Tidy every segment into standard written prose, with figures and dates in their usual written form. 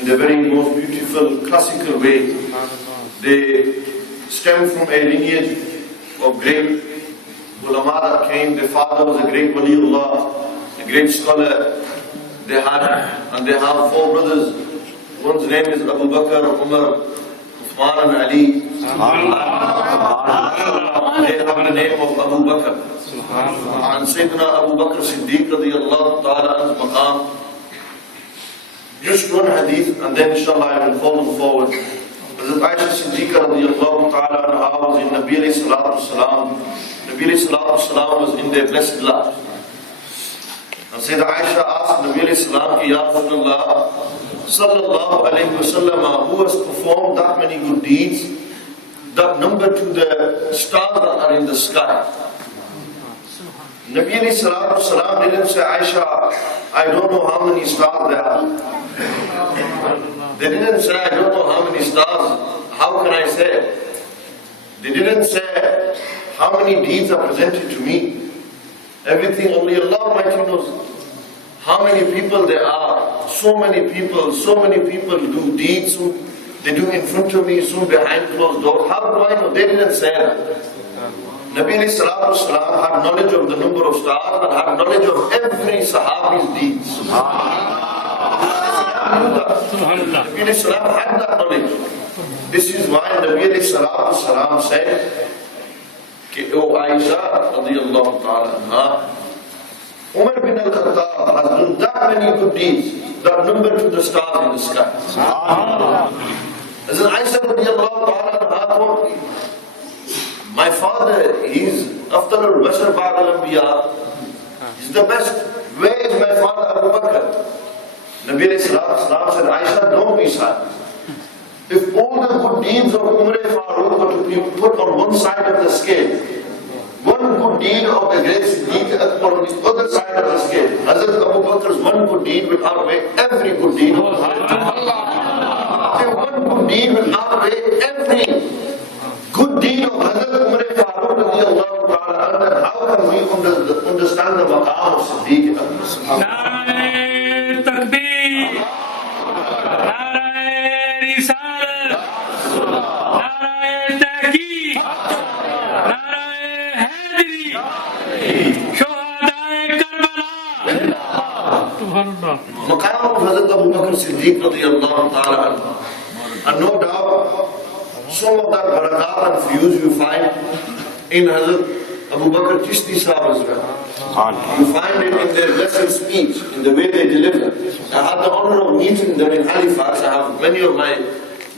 in the very most beautiful classical way. They stem from a lineage of great ulama that came. Their father was a great waliullah, a great scholar. They have 4 brothers. One's name is Abu Bakr, Umar, Uthman and Ali. They have the name of Abu Bakr. And Sayyidina Abu Bakr Siddiq radiyallahu ta'ala anhu maqam. Just one hadith and then inshallah I will follow forward. Hazrat Aisha Siddiqa radiyallahu ta'ala anha was in Nabi alayhi salatu wasalam. Nabi alayhi salatu wasalam was in their blessed lap. And Sayyidah Aisha asked Nabi alayhi salam ki Ya Rasulullah sallallahu alayhi wasallam, who has performed that many good deeds that number to the stars that are in the sky? Nabi alayhi salatu wasalam didn't say, Aisha, I don't know how many stars there are. They didn't say, I don't know how many stars. How can I say? They didn't say, how many deeds are presented to me. Everything only Allah Almighty knows. How many people there are. So many people do deeds. They do in front of me, soon behind closed doors. How do I know? They didn't say that. Nabi alayhi salatu wasalam had knowledge of the number of stars and had knowledge of every sahabi's deeds. Nabi alayhi salam had that knowledge. This is why Nabi alayhi salatu wasalam said, O Aisha radiyallahu ta'ala anha, Umar bin al-Khattab has done that many good deeds that number to the stars in the sky. As Aisha radiyallahu ta'ala anha told me, my father, he's after al-Bashar ba'd al-Anbiya, he's the best. Where is my father Abu Bakr? Nabi alayhi salatu wasalam said, Aisha, don't be sad. If all the good deeds of Umar Farooq were to be put on one side of the scale, one good deed of the great Siddiq Akbar on the other side of the scale, Hazrat Abu Bakr's one good deed will outweigh every good deed of one good deed will outweigh every good deed of Hazrat Umar Farooq radiyallahu ta'ala anhu. How can we understand the maqam of Siddiq Akbar? Nare Takbir, Nare Risalat, Nare Tahqiq, Nare Haidari, Shuhadae Karbala. Maqam of Hazrat Abu Bakr Siddiq radiyallahu ta'ala anhu. And no doubt, some of that barakat and views you find in Hazrat Abu Bakr Chishti Sahab as well. You find it in their blessed speech, in the way they deliver. I had the honor of meeting them in Halifax. I have many of my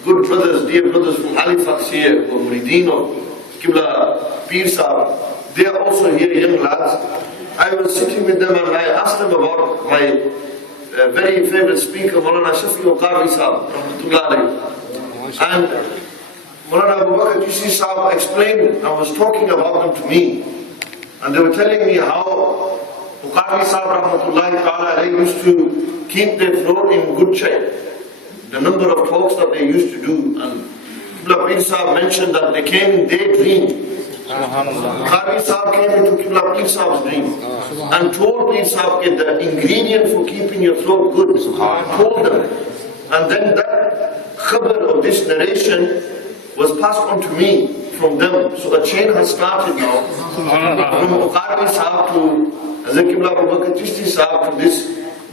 good brothers, dear brothers from Halifax here, from Murideen of Qibla Pir Sahab. They are also here, young lads. I was sitting with them and I asked them about my very favorite speaker, Maulana Shafi Qari Sahab, rahmatullah alayhi. And Maulana Abu Bakr Chishti Sahab explained and was talking about them to me. And they were telling me how Qari Sahab rahmatullahi ta'ala they used to keep their throat in good shape. The number of talks that they used to do. And Qibla Pir Sahab mentioned that they came in their dream. Qari Sahab came into Qibla Pir Sahab's dream and told Pir Sahab the ingredient for keeping your throat good. Told them. And then that khabar of this narration was passed on to me from them. So a chain has started now. From Qari Sahab to Hazrat Qibla Abu Bakr Chishti Sahab to this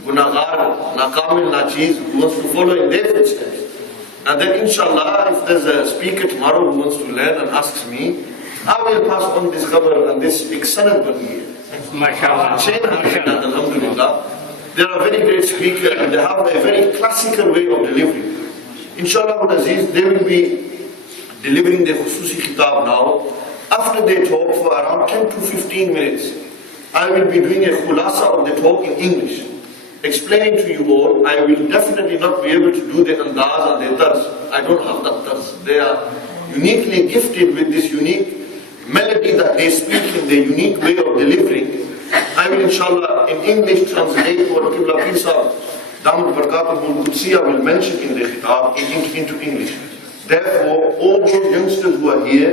Gunagar, Nakamil, Nachiz who wants to follow in their footsteps. And then inshallah, if there's a speaker tomorrow who wants to learn and asks me, I will pass on this khabar and this big sanad bani here. MashaAllah. Chain has been done, alhamdulillah. They are a very great speaker and they have a very classical way of delivery. Inshallah, Aziz, they will be delivering their khususi khitab now. After they talk for around 10 to 15 minutes, I will be doing a khulasa of the talk in English, explaining to you all. I will definitely not be able to do the andaz and the tarz. I don't have that tarz. They are uniquely gifted with this unique melody that they speak in their unique way of delivering. I will inshallah in English translate what Qibla Pir Sahab Damat Barakatuhul Qudsiya will mention in the khitab into English. Therefore, all those youngsters who are here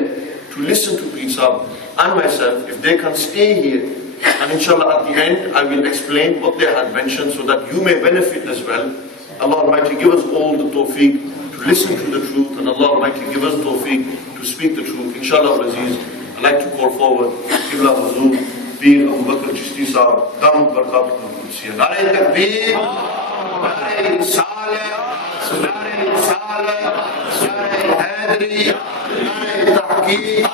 to listen to Pir Sahab and myself, if they can stay here, and inshallah at the end I will explain what they had mentioned so that you may benefit as well. Allah Almighty give us all the tawfiq to listen to the truth, and Allah Almighty give us tawfiq to speak the truth. Inshallah Aziz, I'd like to call forward Qibla Huzur, Pir Abu Bakr Chishti Sahab, Damat Barakatuh Qudsiya. Nare Takbir, Nare Risalah, Nare Risalah, Nare Haidari, Nare Tahqiq.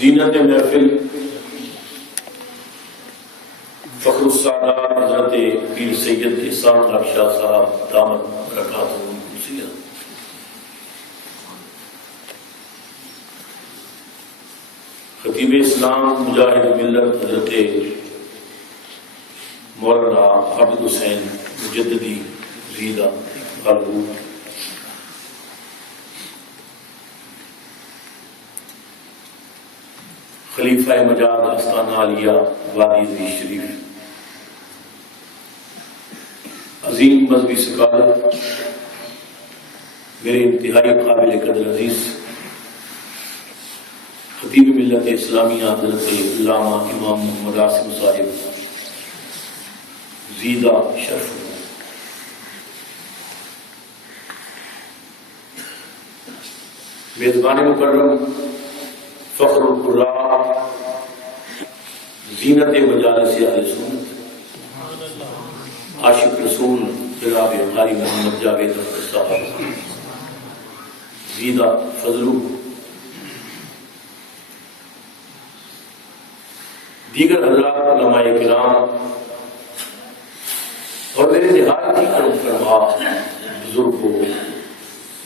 زینت محفل فخر السعدات حضرت پیر سید احسان خان شاہ صاحب دامت برکاتہ قدسیہ، خطیب اسلام مجاہد ملت حضرت مولانا عابد حسین مجددی زیدہ غالبوت، خلیفہ مجاز آستانہ عالیہ وادی عزیز شریف، عظیم مذہبی سکالر، میرے انتہائی قابل قدر عزیز خطیب ملت اسلامیہ حضرت علامہ امام محمد عاصم صاحب زیدہ شرف، میزبان مکرم، فخر القراء، زینت مجالس اہل سنت، عاشق رسول جناب قاری محمد جاوید اختر صاحب زیدہ فضلو، دیگر حضرات علماء کرام اور میرے نہایت ہی کرم فرما بزرگوں،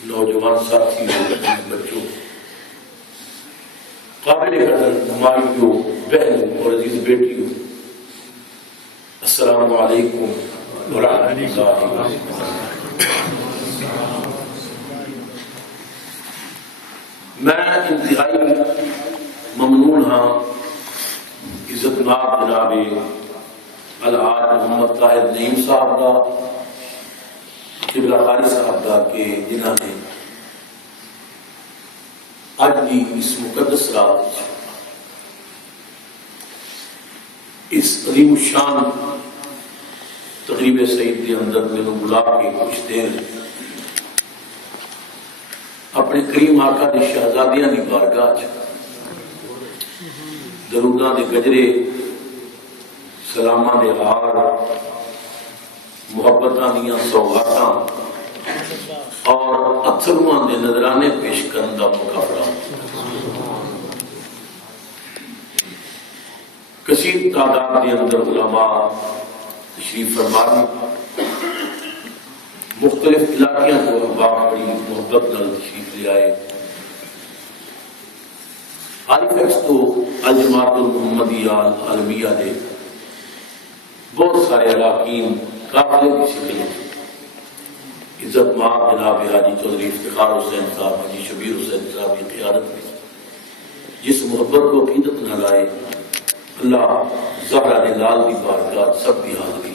نوجوان ساتھیوں، بچوں، قابل قدر مائیوں، بہنوں اور عزیز بیٹیوں، السلام علیکم ورحمۃ اللہ وبرکاتہ۔ میں انتہائی ممنون ہاں عزت ناب جناب الحاج محمد طاہر نعیم صاحب کا، قبلہ قاری صاحب کا، کہ جنہوں نے آج بھی اس مقدس رات اس عظیم الشان تقریب سعید کے اندر میں نے بلا کے کچھ دیر اپنے کریم آقا دی شہزادیاں دی بارگاہ دروداں دے گجرے، سلاماں دے ہار، محبتاں دیاں سوغاتاں اور اتھرواں دے نظرانے پیش کرن دا موقع فراہم۔ کثیر تعداد کے اندر علماء تشریف فرما، مختلف علاقوں کو احباب بڑی محبت نال تشریف لے آئے۔ آریفیکس تو الجماعت المحمدیہ العالمیہ دے بہت سارے اراکین قافلے کی شکل عزت مآب جناب حاجی چودھری افتخار حسین صاحب، حاجی شبیر حسین صاحب کی قیادت میں جس محبت کو عقیدت نہ لائے، اللہ زہرا نے لال کی بارگاہ سب کی حاضری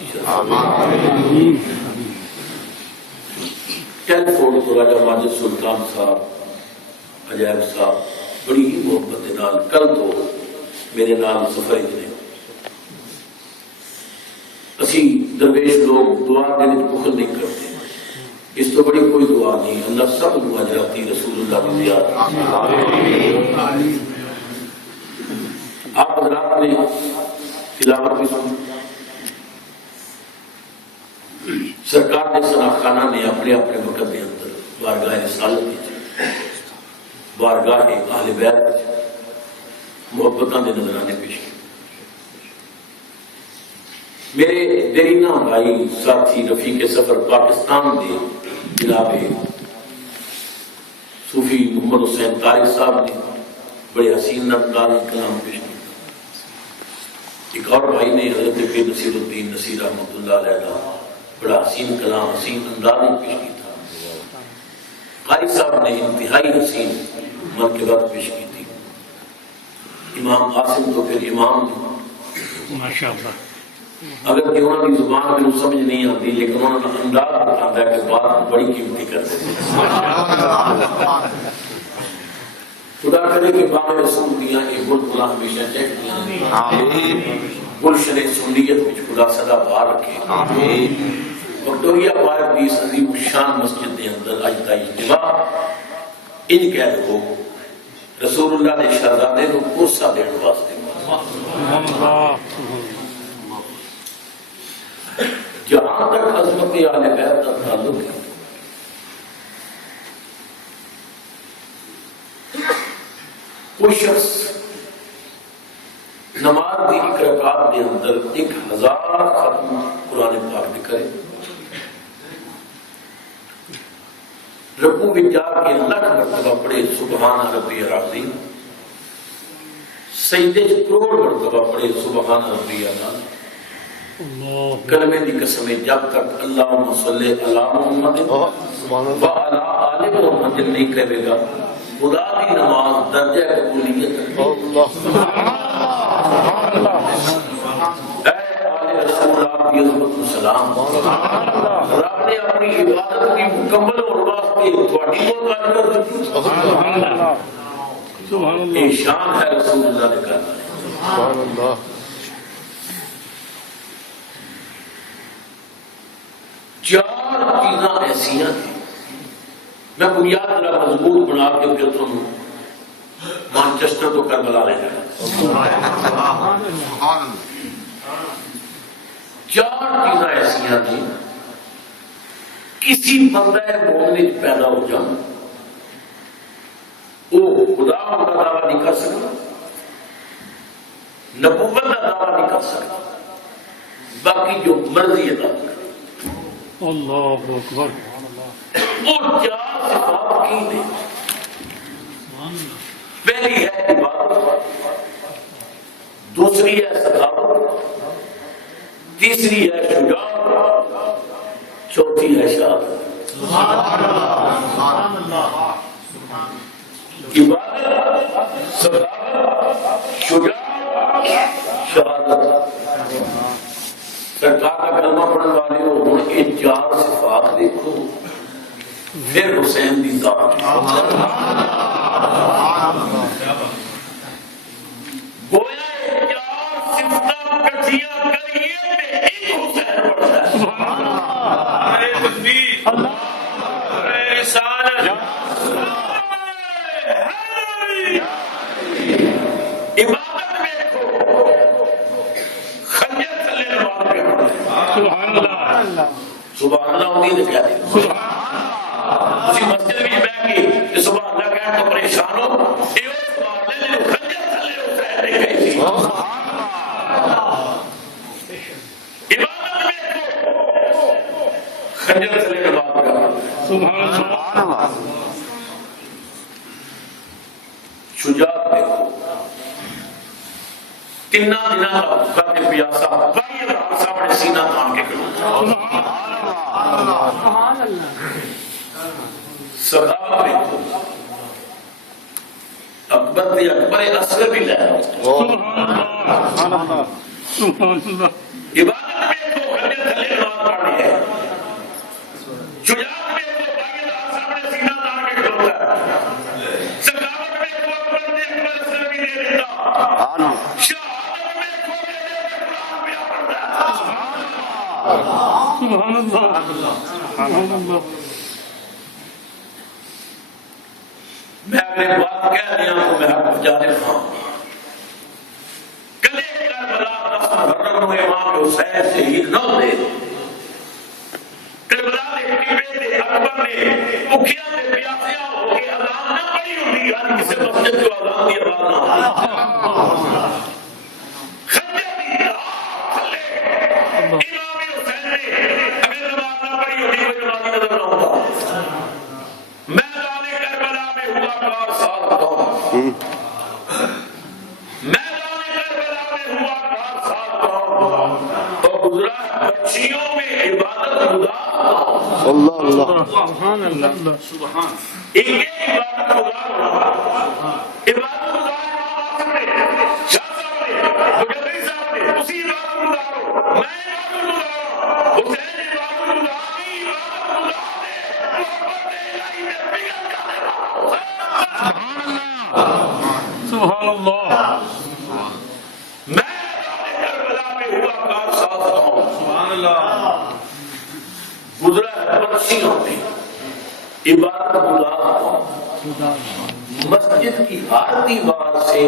ٹیلیفون کو راجہ ماجد سلطان صاحب، عجائب صاحب بڑی ہی محبت کے نال کل تو میرے نال سفر نے اسی درویش لوگ دعا دینے کو بخل نہیں کرتے، اس تو بڑی کوئی دعا نہیں، اللہ سب کو اجراتی رسول اللہ کی زیارت۔ آپ حضرات نے تلاوت بھی سنی، سرکار نے ثنا خانہ نے اپنے اپنے وقت کے اندر بارگاہ رسالت کی، بارگاہ اہل بیت محبتاں دے نظرانے پیش کی۔ میرے دیرینہ بھائی ساتھی رفیق سفر پاکستان دے جناب صوفی محمد حسین طارق صاحب نے بڑے حسین انداز کلام پیش کیا۔ ایک اور بھائی نے حضرت پیر نصیر الدین نصیر رحمۃ اللہ علیہ کا بڑا حسین کلام، حسین انداز پیش کیا تھا۔ قاری صاحب نے انتہائی حسین منقبت پیش کی تھی۔ امام قاسم تو پھر امام ماشاءاللہ، اگر کہ انہوں نے زبان میں سمجھ نہیں آتی، لیکن انہوں نے انداز بتاتا ہے کہ بات بڑی قیمتی کر دیتے ہیں۔ خدا کرے کہ باغ رسول دیاں ایک بلبلا ہمیشہ چہکتی ہیں، گلشن سنیت وچ خدا صدا بار رکھے۔ وکٹوریہ پارک دی عظیم شان مسجد دے اندر اج دا اجتماع ان کہہ لو رسول اللہ نے شہزادے کو کوسا دین واسطے جہاں تک عظمت اہل بیت کا تعلق ہے، کوئی شخص نماز کی ایک رکعت کے اندر 1000 ختم قرآن پاک میں کرے، رکوع میں جا کے لکھ مرتبہ پڑھے سبحان ربی العظیم، سجدے چ کروڑ مرتبہ پڑھے سبحان ربی العظیم، کلمے دی قسمیں جب تک اللہم صلی علی محمد وعلی آل محمد نہیں کہے گا، خدا کی نماز درجہ قبولیت رسول آپ کی عظمت و سلام رب نے اپنی عبادت کی مکمل اور واسطے تھوڑی بہت آج کر دیتی یہ شان ہے رسول اللہ نے کرنا ہے چار چیزاں ایسی ہیں میں بنیاد ذرا مضبوط بنا کے پھر تم مانچسٹر تو کربلا لے جائیں چار چیزاں ایسی ہیں جی کسی بندہ مومن پیدا ہو جائے وہ خدا کا دعویٰ نہیں کر سکتا نبوت کا دعویٰ نہیں کر سکتا باقی جو مرضی ادا کرے اللہ اکبر اور چار صفات کی نے پہلی ہے عبادت دوسری ہے سخاوت تیسری ہے شجاعت چوتھی ہے شہادت عبادت سخاوت شجاعت شہادت سرکار کا کلمہ پڑھنے والے ہو یہ چار صفات دیکھو پھر حسین دی دعوت گویا یہ چار صفتاں کٹھیاں کریے تے ایک حسین پڑھتا ہے ارے تکبیر اللہ ارے رسالت عبادت دیکھو خنجر تھلے نماز پڑھتا ہے سبحان اللہ سبحان اللہ ہوتی ہے کیا اسی مسجد میں بیٹھ کے کہ سبحان اللہ کہہ تو پریشان ہو یہ سبحان اللہ نے خنجر تھلے حسین نے کہی تھی عبادت دیکھو خنجر تھلے نماز پڑھتا ہے سبحان اللہ شجاعت دیکھو تین دن کا بھوکا تے پیاسا بائی ہزار سامنے سینہ تان کے کھڑا سخاوت دیکھو اکبر تے اکبر اصغر بھی لے عبادت دیکھو خنجر تھلے نماز پڑھنی ہے شجاعت دیکھو بائی ہزار سامنے سینہ تان کے کھڑوتا ہے سخاوت دیکھو اکبر تے اکبر اصغر بھی دے دیتا سبحان اللہ سبحان اللہ میں اپنے بات کہہ دیا تو میں آپ کو جانب ہوں کلے کربلا دست محرم میں امام حسین شہید نہ دے کربلا دے ٹپے دے اکبر نے بکھیا دے پیاسیا ہو کے اذان نہ پڑی ہوتی یعنی کسی مسجد کو اذان دی آواز نہ خنجر دی تھلے امام حسین نے اگر نماز نہ پڑھی ہوتی کوئی نمازی نظر نہ ہوتا میدان کربلا میں ہوا کار ساتھ کون میدان کربلا میں ہوا کار ساتھ کون تو گزرا بچیوں میں عبادت گزار اللہ اللہ سبحان اللہ سبحان ایک عبادت گزار عبادت گزار شاہ صاحب نے مجدد صاحب نے اسی عبادت گزارو میں عبادت گزارو حسین عبادت گزاری عبادت گزارے محبت الہی میں بگڑ جانے سبحان اللہ میں کربلا میں ہوا کار ساتھ ہوں سبحان اللہ گزرا پرچیوں میں عبادت گزار ہوں مسجد کی ہر دیوار سے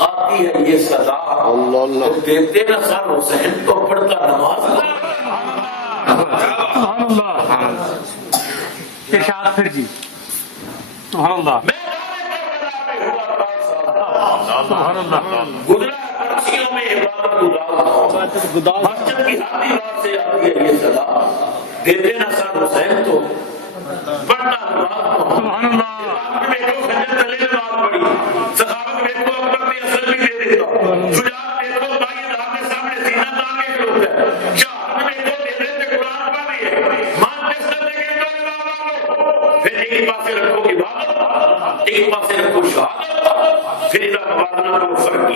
آتی ہے یہ صدا اللہ اللہ دیتے نہ سر حسین تو پڑھتا نماز سبحان اللہ ارشاد پھر جی سبحان اللہ سبحان اللہ گزرا پرچیوں میں عبادت گزار ہوں مسجد کی ہر دیوار سے آتی ہے یہ صدا دیتے نہ سر حسین تو پڑھتا نماز سبحان اللہ دیکھو خنجر تلے نماز پڑھی سخاوت دیکھو اکبر نے اصل بھی دے دیتا شجاعت دیکھو بائی ہزار کے سامنے سینہ تان کے کھڑوتا ہے شہادت دیکھو دے دیتے قرآن پڑھ رہی ہے مانچسٹر لے کے تو نماز پڑھو پھر ایک پاسے رکھو عبادت ایک پاسے رکھو شہادت پھر ادھر نماز مسلمانوں کو فرق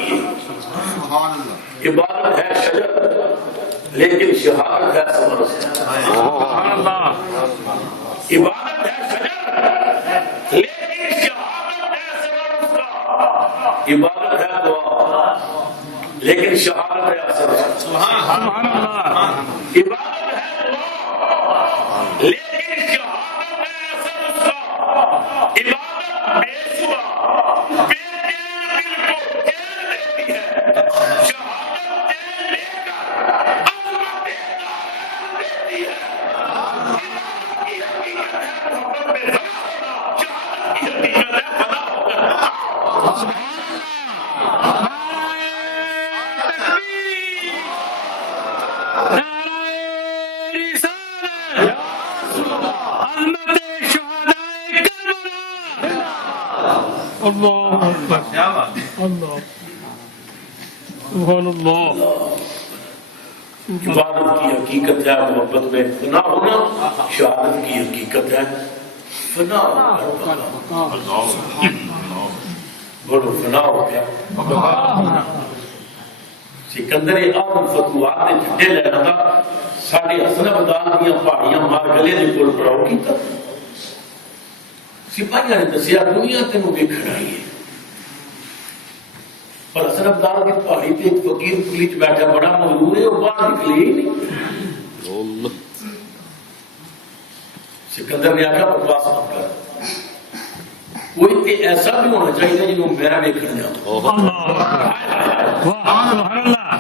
یہ عبادت ہے شجر لیکن شہادت ہے صبر سے. سبحان اللہ. عبادت ہے شجر لیکن شہادت ہے صبر اس کا. عبادت ہے دعا لیکن شہادت ہے اثر. سبحان اللہ. عبادت ہے دعا لیکن شہادت ہے اثر اس کا. عبادت بے صبح بے دل کو چین دیتی ہے. شہادت چین لے کر عظمت دیتی ہے. عبادت کی حقیقت ہے محبت میں فنا ہونا. شہادت کی حقیقت ہے فنا ہونا. اللہ اکبر. اللہ سبحان اللہ. عبادت کی حقیقت ہے محبت میں فنا ہونا. شہادت کی حقیقت ہے فنا ہونا. بڑو فنا ہو گیا. سکندر اعظم فتوحات نے جھٹے لینا تھا. ساڑھے حسن ابدال دیا پہاڑیاں مار گلے نے کول پڑاؤ کی تھا. سپاہیاں نے دسیا دنیا تینوں ویکھن آئی ہے پر حسن ابدال کی پہاڑی تے ایک فقیر پولیس بیٹھا بڑا مغرور ہے اور باہر نکلے ہی نہیں. سکندر نے آخیا بکواس مت کر. کوئی تے ایسا بھی ہونا چاہیے جنہوں میں ویکھن جاؤں. سبحان اللہ.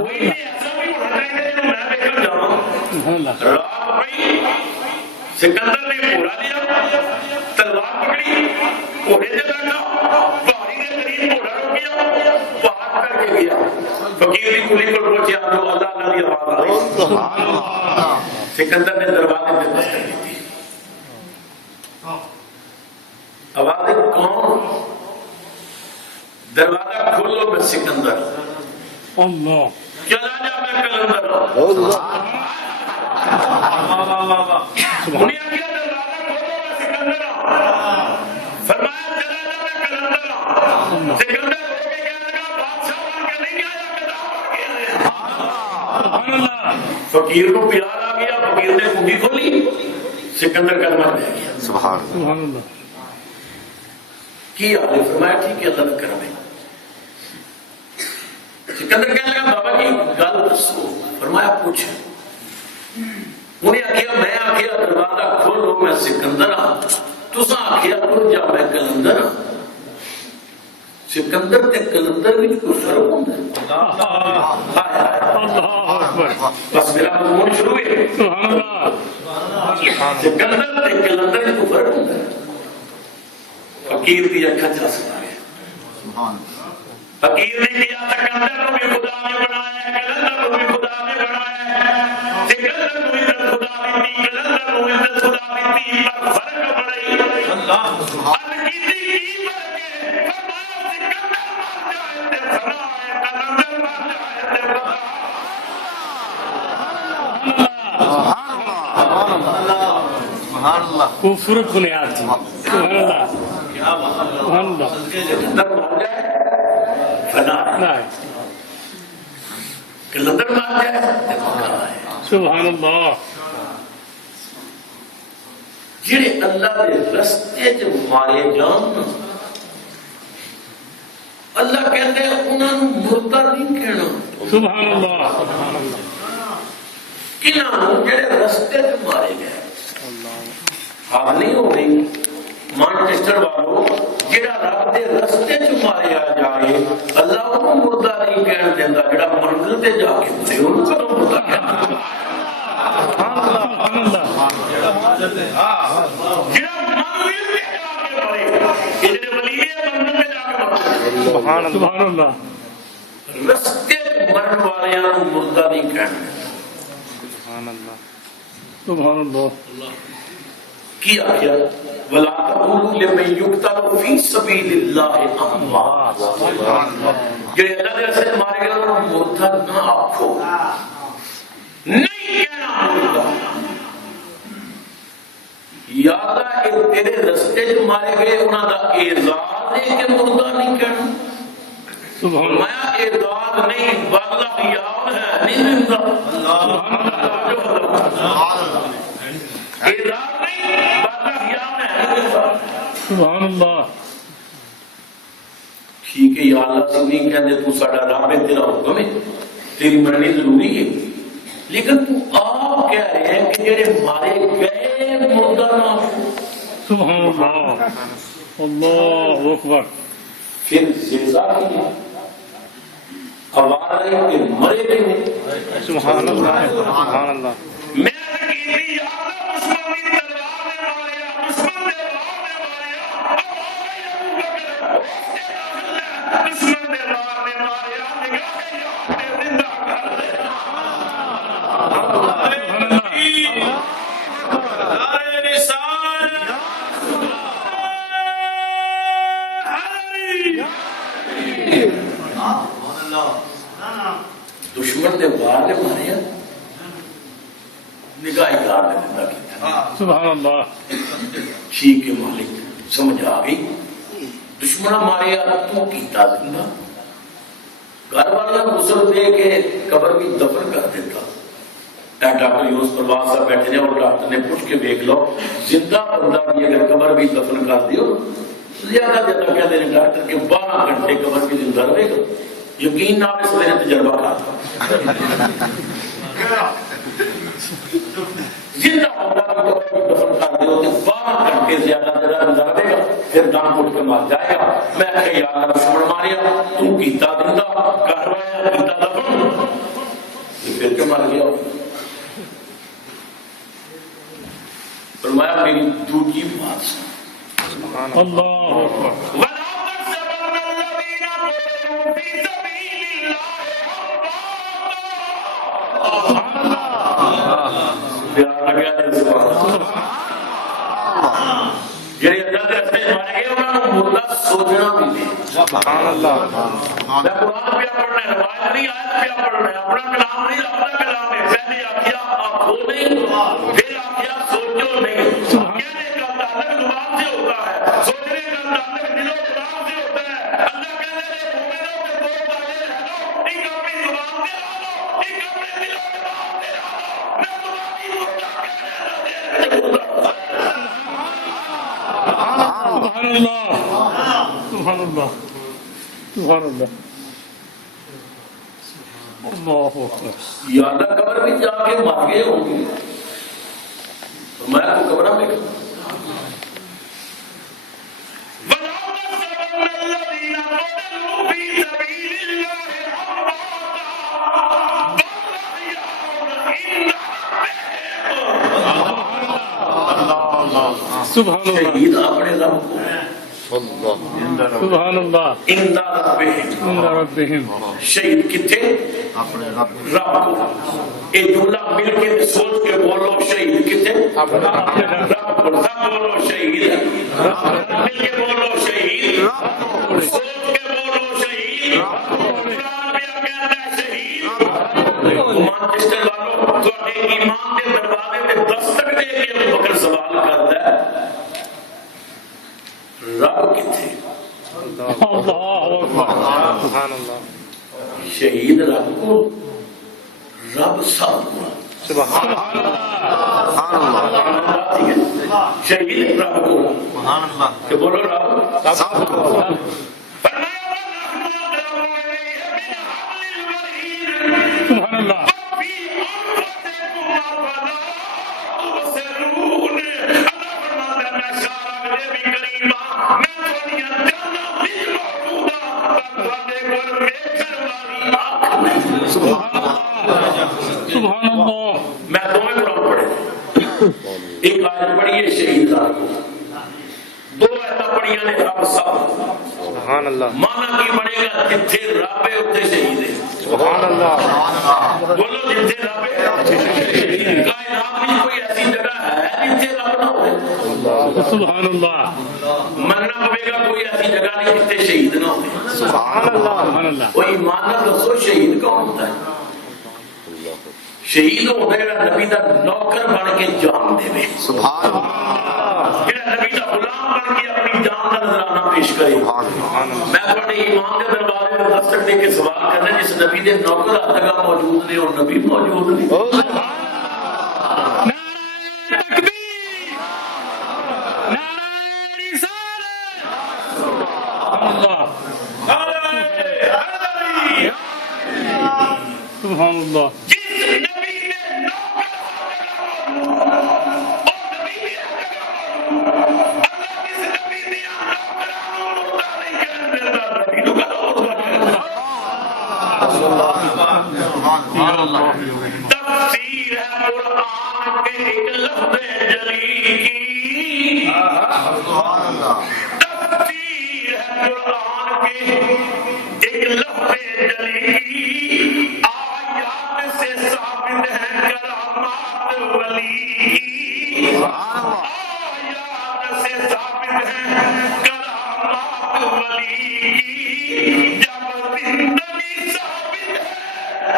کوئی تے ایسا بھی ہونا چاہیے جنہوں میں ویکھن جاؤں. رات پئی سکندر نے گھوڑا لیا تلوار پکڑی گھوڑے سے بیٹھا پہاڑی کے قریب گھوڑا روک گیا پہاڑ کر کے گیا. فقیر کی کلی پر پہنچے آپ لوگ اللہ اللہ کی آواز آئی. سکندر نے دروازے پہ دستک دی تھی. آواز کون؟ دروازہ کھولو میں سکندر. اللہ. چلا جا میں کلندر. انہیں کیا دروازہ کھولو میں سکندر. فرمایا چلا جا میں کلندر. سکندر ہو کے کہنے لگا بادشاہ بن کے نہیں آیا کتاب پڑھ کے آیا. سبحان اللہ. فقیر کو پیار آ گیا. فقیر نے کنڈی کھولی. سکندر کلمہ لے گیا. سبحان اللہ. کی حال ہے؟ فرمایا ٹھیک ہے اللہ کرم ہے. سکندر کہنے لگا بابا جی گل دسو. فرمایا پوچھ. انہیں آخیا میں آخیا دروازہ کھولو میں سکندر ہاں. تساں آخیا تر جا میں کلندر ہاں. سکندر تے کلندر بھی کوئی فرق ہوتا ہے. اللہ اکبر. بس میرا مضمون شروع ہے. سبحان اللہ. سکندر تے کلندر بھی کوئی فرق ہوتا ہے. فقیر دی اکھا چسپ آ گیا. فقیر نے کیا سکندر کو بھی خدا نے بنایا ہے کلندر کو بھی خدا نے بنایا ہے. سکندر کو عزت خدا دیتی کلندر کو عزت خدا دیتی پر فرق بڑی. انگیزی کی فرق ہے. فرمایا سکندر مر جائے تے فنا ہے کلندر مر جائے تے فنا. سبحان اللہ. کفر بنیاد تھی. سبحان اللہ. سبحان اللہ. سکندر مر جائے فنا ہے. نہیں. کلندر مر جائے تے فنا ہے. سبحان اللہ. جڑے اللہ دے رستے چ مارے جان اللہ کہتے ہیں انہوں نے مردہ نہیں کہنا. سبحان اللہ. سبحان اللہ. کنہوں جڑے رستے چ مارے گئے حال نہیں ہو گئی. مانچسٹر والوں جڑا رب دے رستے چ ماریا جائے اللہ انہوں مردہ نہیں کہن دیندا. جڑا منزل تے جا کے مرے انہوں کدوں مردہ کہنا. سبحان اللہ. جڑا منزل تے جا کے مرے جڑے ولی منزل تے جا کے مرے سبحان اللہ. رستے مرن والیاں نوں مردہ نہیں کہنا. سبحان اللہ. کی آخیا ولا تقولوا لمن يقتل في سبيل الله اموات. جڑے اللہ دے راستے مارے گئے انہاں نوں مردہ نہ آکھو. نہیں کہنا مردہ. یا اللہ اے تیرے راستے جو مارے گئے انہاں دا اعزاز ہے کہ مردہ نہیں کہنا. فرمایا اعداد نہیں بدلہ یاد ہے نہیں زندہ اعداد نہیں بدلہ یاد ہے سبحان اللہ. ٹھیک ہے یا اللہ سے نہیں کہتے تو ساڈا رب ہے تیرا حکم ہے تیری مننی ضروری ہے لیکن تو آپ کہہ رہے ہیں کہ جڑے مارے گئے مردہ نہ سبحان اللہ. اللہ اکبر. پھر زندہ کی آواز ہے کہ مرے گئے سبحان اللہ. سبحان اللہ. میں کہتی یا اللہ دشمن کی تلوار نے ماریا دشمن نے وار نے ماریا دشمن نے وار نے ماریا نگاہ یاد نے زندہ کر دیا دشمن نے وار نے ماریا نگاہ یاد نے زندہ کیا. سبحان اللہ. ٹھیک ہے مالک سمجھ آ گئی دشمن ماریا تو کیتا زندہ گھر والا غسل دے کے قبر بھی دفن کر دیتا. ڈاکٹر یونس پروان صاحب بیٹھے ہیں اور ڈاکٹر نے پوچھ کے دیکھ لو زندہ بندہ بھی اگر قبر بھی دفن کر دیو زیادہ زیادہ کہتے ہیں ڈاکٹر کے 12 گھنٹے قبر بھی زندہ رہے گا. یقین نہ اس میں نے تجربہ کہا تھا زندہ بندہ بھی قبر بھی دفن کر دیو تو 12 گھنٹے زیادہ زندہ رہے گا پھر دم اٹھ کے مار جائے گا. میں کہ یا اللہ دشمن ماریا تو کیتا زندہ کروایا کیتا دفن پھر کیوں مار گیا. فرمایا میری دوسری بات سن. اللہ اکبر. وَلَا تَحْسَبَنَّ الَّذِينَ قُتِلُوا فِي سَبِيلِ اللَّهِ أَمْوَاتًا. پیار لگا ہے سبحان اللہ. جڑے اللہ دے راستے مارے گئے انہاں نوں مردہ سوچنا بھی نہیں. سبحان اللہ. میں قرآن پہ پڑھنا ہے روایت نہیں آیت پہ پڑھنا ہے اپنا کلام نہیں اپنا کلام ہے. پہلے آخیا آنکھوں نہیں پھر آخیا سوچو نہیں. کہنے کا تعلق زبان سے ہوتا ہے سوچنے کا تعلق دل و دماغ سے ہوتا ہے. اللہ کہنے لے مومنوں کے دو تالے رہ لو ایک اپنی زبان سے لا لو ایک اپنے دل و دماغ سے لا لو. میں تمہاری مردہ کہنے سبحان اللہ. سبحان اللہ. سبحان اللہ. اللہ اکبر. یا اللہ قبر میں جا کے مر گئے ہوں گے میں کو قبر میں سبحان اللہ. شہید اپنے رب کو سبحان اللہ. عند ربہم عند ربہم. شہید کتنے اپنے رب رب کو. یہ جملہ مل کے سوچ کے بولو شہید کتنے رب کو. سب بولو شہید مل کے بولو شہید سوچ کے بولو شہید. قرآن میں کہتا ہے شہید. مانچسٹر والوں تھوڑے ایمان کے دروازے میں دستک دے کے ابو بکر سوال کرتا ہے رب کتنے. اللہ اکبر. سبحان اللہ. شہید رب کو رب سب کو سبحان اللہ. شہید رب کو سبحان اللہ کہ بولو رب سب کو سبحان اللہ. سبحان اللہ. میں دونوں قرآن پڑھے ایک آیت پڑھی ہے شہید رب کو دو آیت پڑھی نے رب سب. سبحان اللہ. مانا کی بنے گا جتھے رب ہے اتنے شہید ہے. سبحان اللہ. بولو جتھے رب ہے کائنات میں کوئی ایسی جگہ ہے جتھے رب نہ ہو. سبحان اللہ. مننا پڑے گا کوئی ایسی جگہ نہیں جتھے شہید نہ ہو. سبحان اللہ. سبحان اللہ. کوئی ایمان دسو شہید کون ہوتا ہے. شہید ہوتا ہے نبی دا نوکر بن کے جان دے. سبحان اللہ نبی دا غلام بن کے اپنی جان کا نظرانہ پیش کرے. میں تھوڑے ایمان کے دربارے میں دستک دے کے سوال کرنا جس نبی دے نوکر آدھگا موجود نے اور نبی موجود نہیں. سبحان اللہ. تفسیر ہے قرآن کے ایک لفظ جلی کی. تفسیر ہے قرآن کے ایک لفظ جلی کی. آیات سے ثابت ہے کرامات ولی کی. آیات سے ثابت ہے کرامات ولی کی. جب زندگی ثابت ہے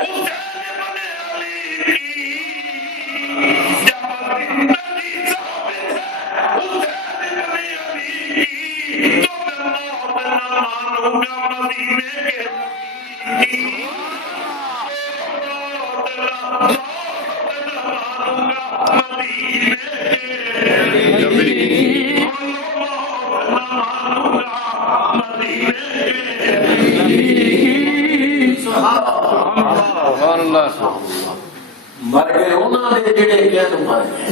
حسین بن علی کی. جب زندگی ثابت ہے حسین بن علی کی تو میں موت نہ مانوں گا مدینے کے نبی کی. موت نہ مانوں گا مدینے کے نبی کی. موت نہ مانوں گا مدینے کے نبی کی. سبحان اللہ. مر گئے انہوں نے جڑے کہہ مر گئے.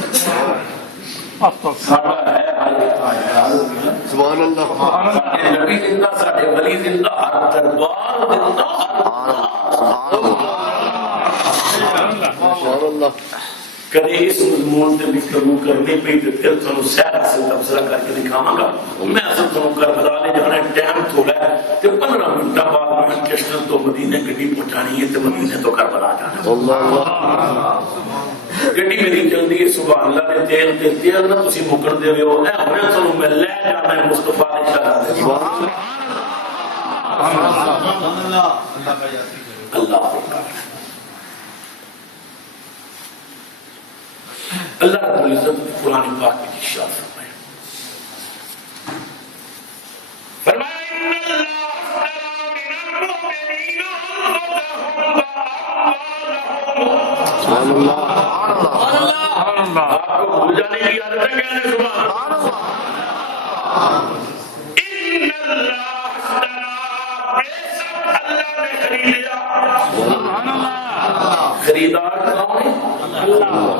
ساڈا ہے سبحان اللہ. ساڈے نبی زندہ ساڈے ولی زندہ ہر دربار زندہ. سبحان اللہ. کدے اس مضمون سے گفتگو کرنی پئی تو پھر تھانوں سہرا سے تبصرہ کر کے دکھاواں گا. میں اصل تھانوں کربلا لے جانا ٹائم تھوڑا ہے تے 15 منٹ بعد میں چشتن تو مدینے گڈی پہنچانی ہے تے مدینے تو کربلا جانا. اللہ اللہ. گڈی میری چلدی ہے سبحان اللہ دے تیل تے تیل نہ تسی مکن دے ہو اے ہنے تھانوں میں لے جانا ہے مصطفی نے شرع دے. اللہ اللہ رب العزت نے قرآن پاک میں ارشاد فرمایا ان اللہ اشترى من المؤمنین انفسهم واموالهم. سبحان اللہ. آپ کو بھول جانے کی عادت ہے کہنے سبحان اللہ. ان اللہ اشترى بے شک اللہ نے خریدا. خریدار کون ہے؟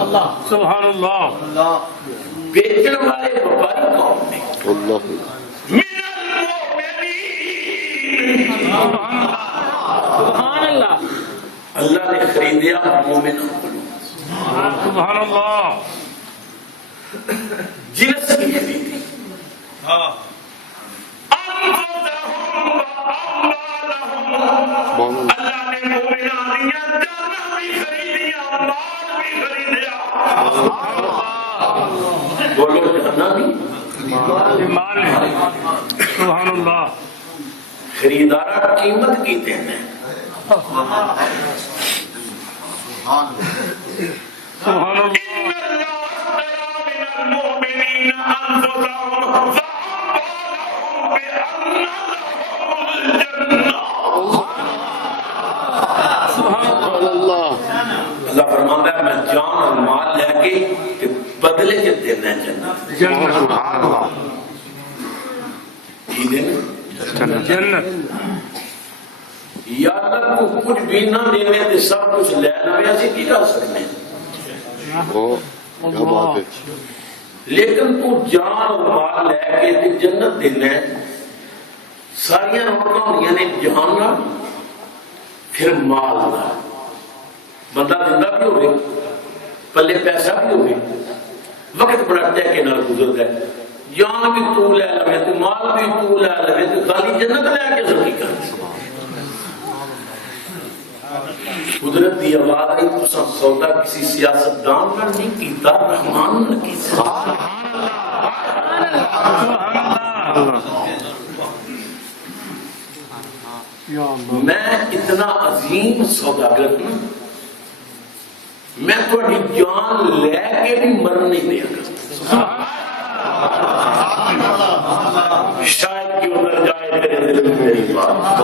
اللہ. سبحان اللہ. بیچن والے وپاری کون ہے؟ اللہ. من المؤمنین. سبحان اللہ. اللہ نے خریدیا مومن. سبحان اللہ. جنس کی خریدی. اللہ نے مومنان دیا جانا بھی خریدیا مال بھی خریدیا. بولو جانا بھی مال. سبحان اللہ. خریدارہ قیمت کی دینا. سبحان اللہ. ان اللہ اشترى من المؤمنین انفسهم واموالهم بان لهم الجنہ. اللہ. اللہ فرماتا ہے میں جان اور مال لے کے کہ بدلے کے دینا ہے جنت. کی دینا جنت. یا اللہ کو کچھ بھی نہ دینے تے سب کچھ لے لوے اسی کی کر سکتے ہیں. کیا بات ہے. لیکن تو جان اور مال لے کے تے جنت دینا ہے. ساریاں روکاں ہوندیاں نے جان نال پھر مال نال. بندہ زندہ بھی ہوئے پلے پیسہ بھی ہوئے وقت بڑا ٹیکے نال گزرتا ہے. جان بھی تو لے لوے تے مال بھی تو لے لوے تے خالی جنت لے کے سکی کر. قدرت دی آواز آئی تو سودا کسی سیاست دان نہ نہیں کیتا رحمان نے کیتا. میں اتنا عظیم سوداگر ہوں میں تھوڑی جان لے کے بھی مرن نہیں دیا کرتا. شاید کہ اتر جائے تیرے دل میں میری بات.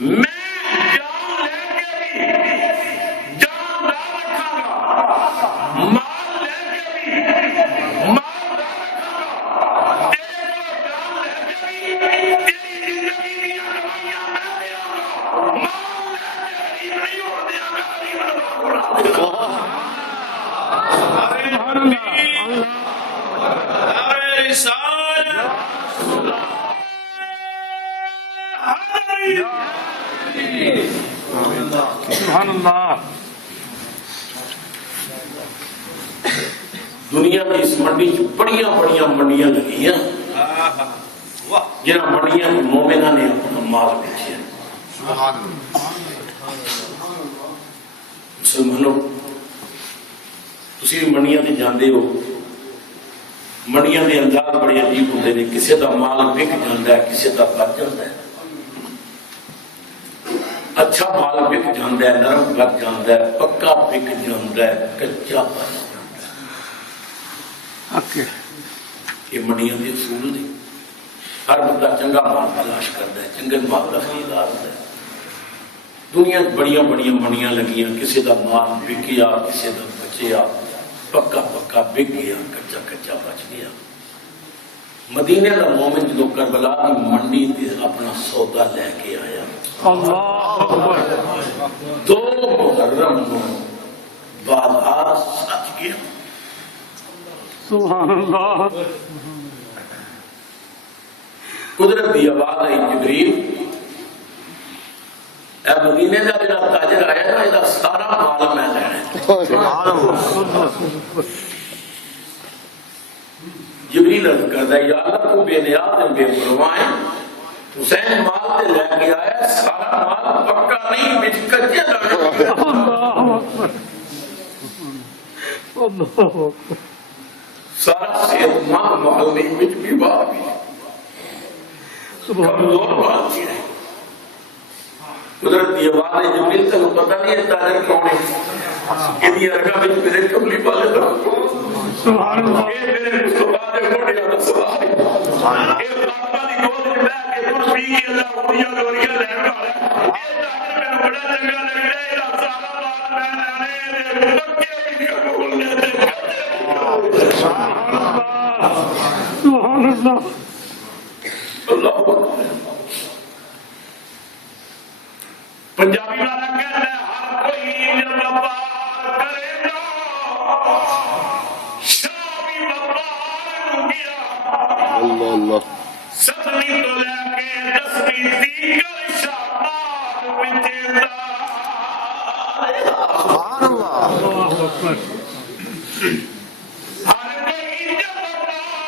میں جان لے کے بھی جان نہ رکھاں گا, مال لے کے بھی مال نہ رکھاں گا, تیرے کو جان لے کے بھی تیری زندگی دیا دوائیاں میں دیا گا, مال لے کے غریب نہیں ہو دیا گا, غریب اللہ کو سبحان اللہ. دنیا کی اس منڈی بڑیاں بڑیاں منڈیاں لگی ہیں جنہاں منڈیاں مومنہ نے اپنا مال بیچے. مسلمانوں تسی منڈیاں تے جاندے ہو, منڈیاں دے انداز بڑے عجیب ہوندے نے, کسے دا مال بک جاندا ہے, کسے دا بچ جاندا ہے. اچھا مال بک جاندا ہے, نرم بچ جاندا ہے, پکا بک جاندا ہے, کچا بچ جاندا ہے. یہ منڈیاں دے اصول نے. ہر بندہ چنگا مال تلاش کرتا ہے, چنگے مال کا خریدار ہوتا ہے. دنیا بڑیاں بڑیاں منڈیاں لگیاں, کسے دا مال بکیا, کسے دا بچیا, پکا پکا بک گیا, کچا کچا بچ گیا. مدینے کا مومن جدو کربلا کی منڈی تے اپنا سودا لے کے آیا, دو محرم کو بازار سج گیا. سبحان اللہ. قدرت کی آواز آئی, جبریل اے مدینے کا جڑا تاجر آیا نا, یہ سارا مال میں لینا ہے. جبریل عرض کرتا ہے, یا اللہ تو بے نیاز ہے, بے پرواہ ہے, حسین مال تے لے کے آیا, سارا مال پکا نہیں, بچ کچے لگے. سارا صحت مند مال نہیں, بچ بیمار بھی, کمزور مال بھی ہے. قدرت کی آواز ہے, جبریل تک پتہ نہیں ہے تاجر کون ہے. یہ رگا بچ میرے کملی والے رکھو, یہ میرے مصطفیٰ دے موڑے والا سوال ہے. یہ فاطمہ دی گود وچ بیٹھ کے دودھ پی کے اللہ اپنیاں لوریاں لین والا ہے. یہ تاجر مینوں بڑا چنگا لگدا ہے, یہ سارا مال میں لینے دے مکے بھی قبول نے دے. سبحان اللہ. اللہ اکبر. پنجابی والا کہتا ہے, ہر کوئی جب وپار کرے گا, شامی وپار گیا. ستویں تو لے کے 10ویں دیگر شامات وچیتا. اللہ اکبر. ہر کوئی جب وپار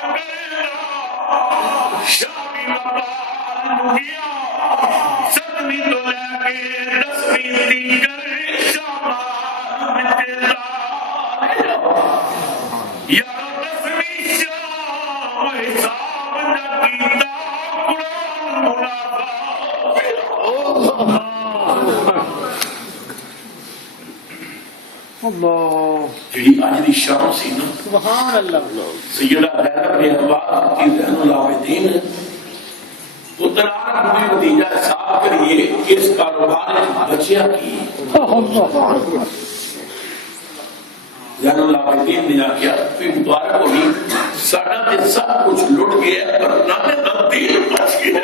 کرے گا, شامی وپار گیا. ستویں تو لے کے 10ویں دیگر شامات وچیتا. یارو 10ویں شام حساب نہ کیتا, قرآن منافع. اللہ. جڑی اج دی شام سی نا, سبحان اللہ. سیدہ زینب نے احباب کی زین العابدین, وہ طلاق ہوئی نتیجہ صاف کریے اس کاروبار میں بچیا کی. زین العابدین نے آخیا کوئی مبارک ہوئی, ساڈا تے سب کچھ لٹ گیا پر نام تبدیل بچ گیا.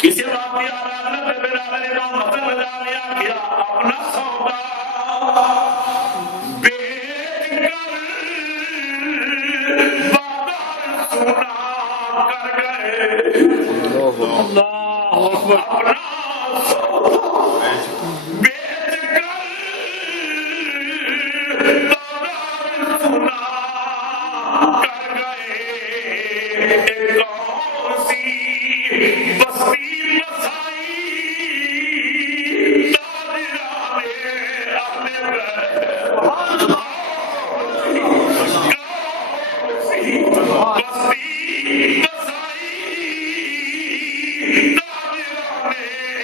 کسی بات کی آرادنا پہ برادر امام حسن رضا لیا کیا, اپنا سودا بیچ کر بازار سونا کر گئے. اللہ اکبر. اپنا سودا بیچ کر بازار سونا کر گئے. ایک کون سی بستی بسائی تاجرانے اپنے بستی بسائی تاجرانے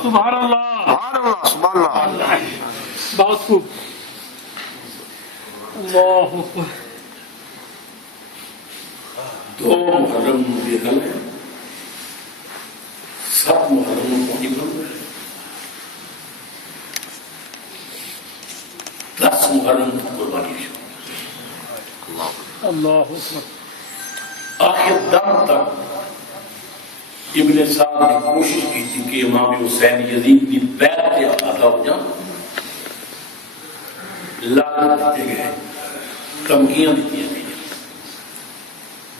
سبحان اللہ سبحان اللہ سبحان اللہ سبحان اللہ بہت خوب اللہ اکبر دو محرم نکل گئے 7 محرم کو نکل گئے 10 محرم کو قربانی شروع اللہ اکبر آخر دم تک ابن صاحب نے کوشش کی تھی کہ امام حسین یزید کی بیعت کے آدھا ہو جائیں لعنت دیتے گئے تمکیاں دیتی گئی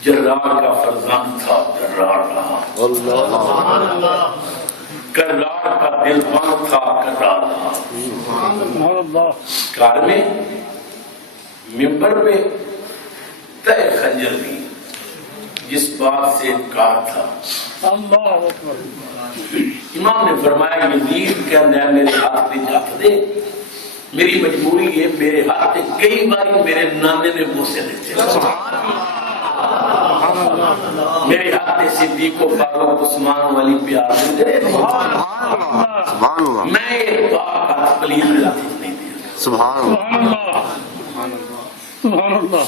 جرار کا فرزند تھا جرار رہا کرار کا دل بند تھا کرار رہا سبحان اللہ کار میں ممبر پہ تہ خنجر دی جس بات سے انکار تھا اللہ اکبر امام نے فرمایا یزید کہنا ہے میرے ہاتھ میں جات دے میری مجبوری ہے میرے ہاتھ میں کئی بار میرے نانے نے بوسے دیتے میرے ہاتھ میں صدیق و فاروق عثمان والی پیار دے میں ایک پاک ہاتھ پلیز لطیف نہیں دیا سبحان اللہ سبحان اللہ سبحان اللہ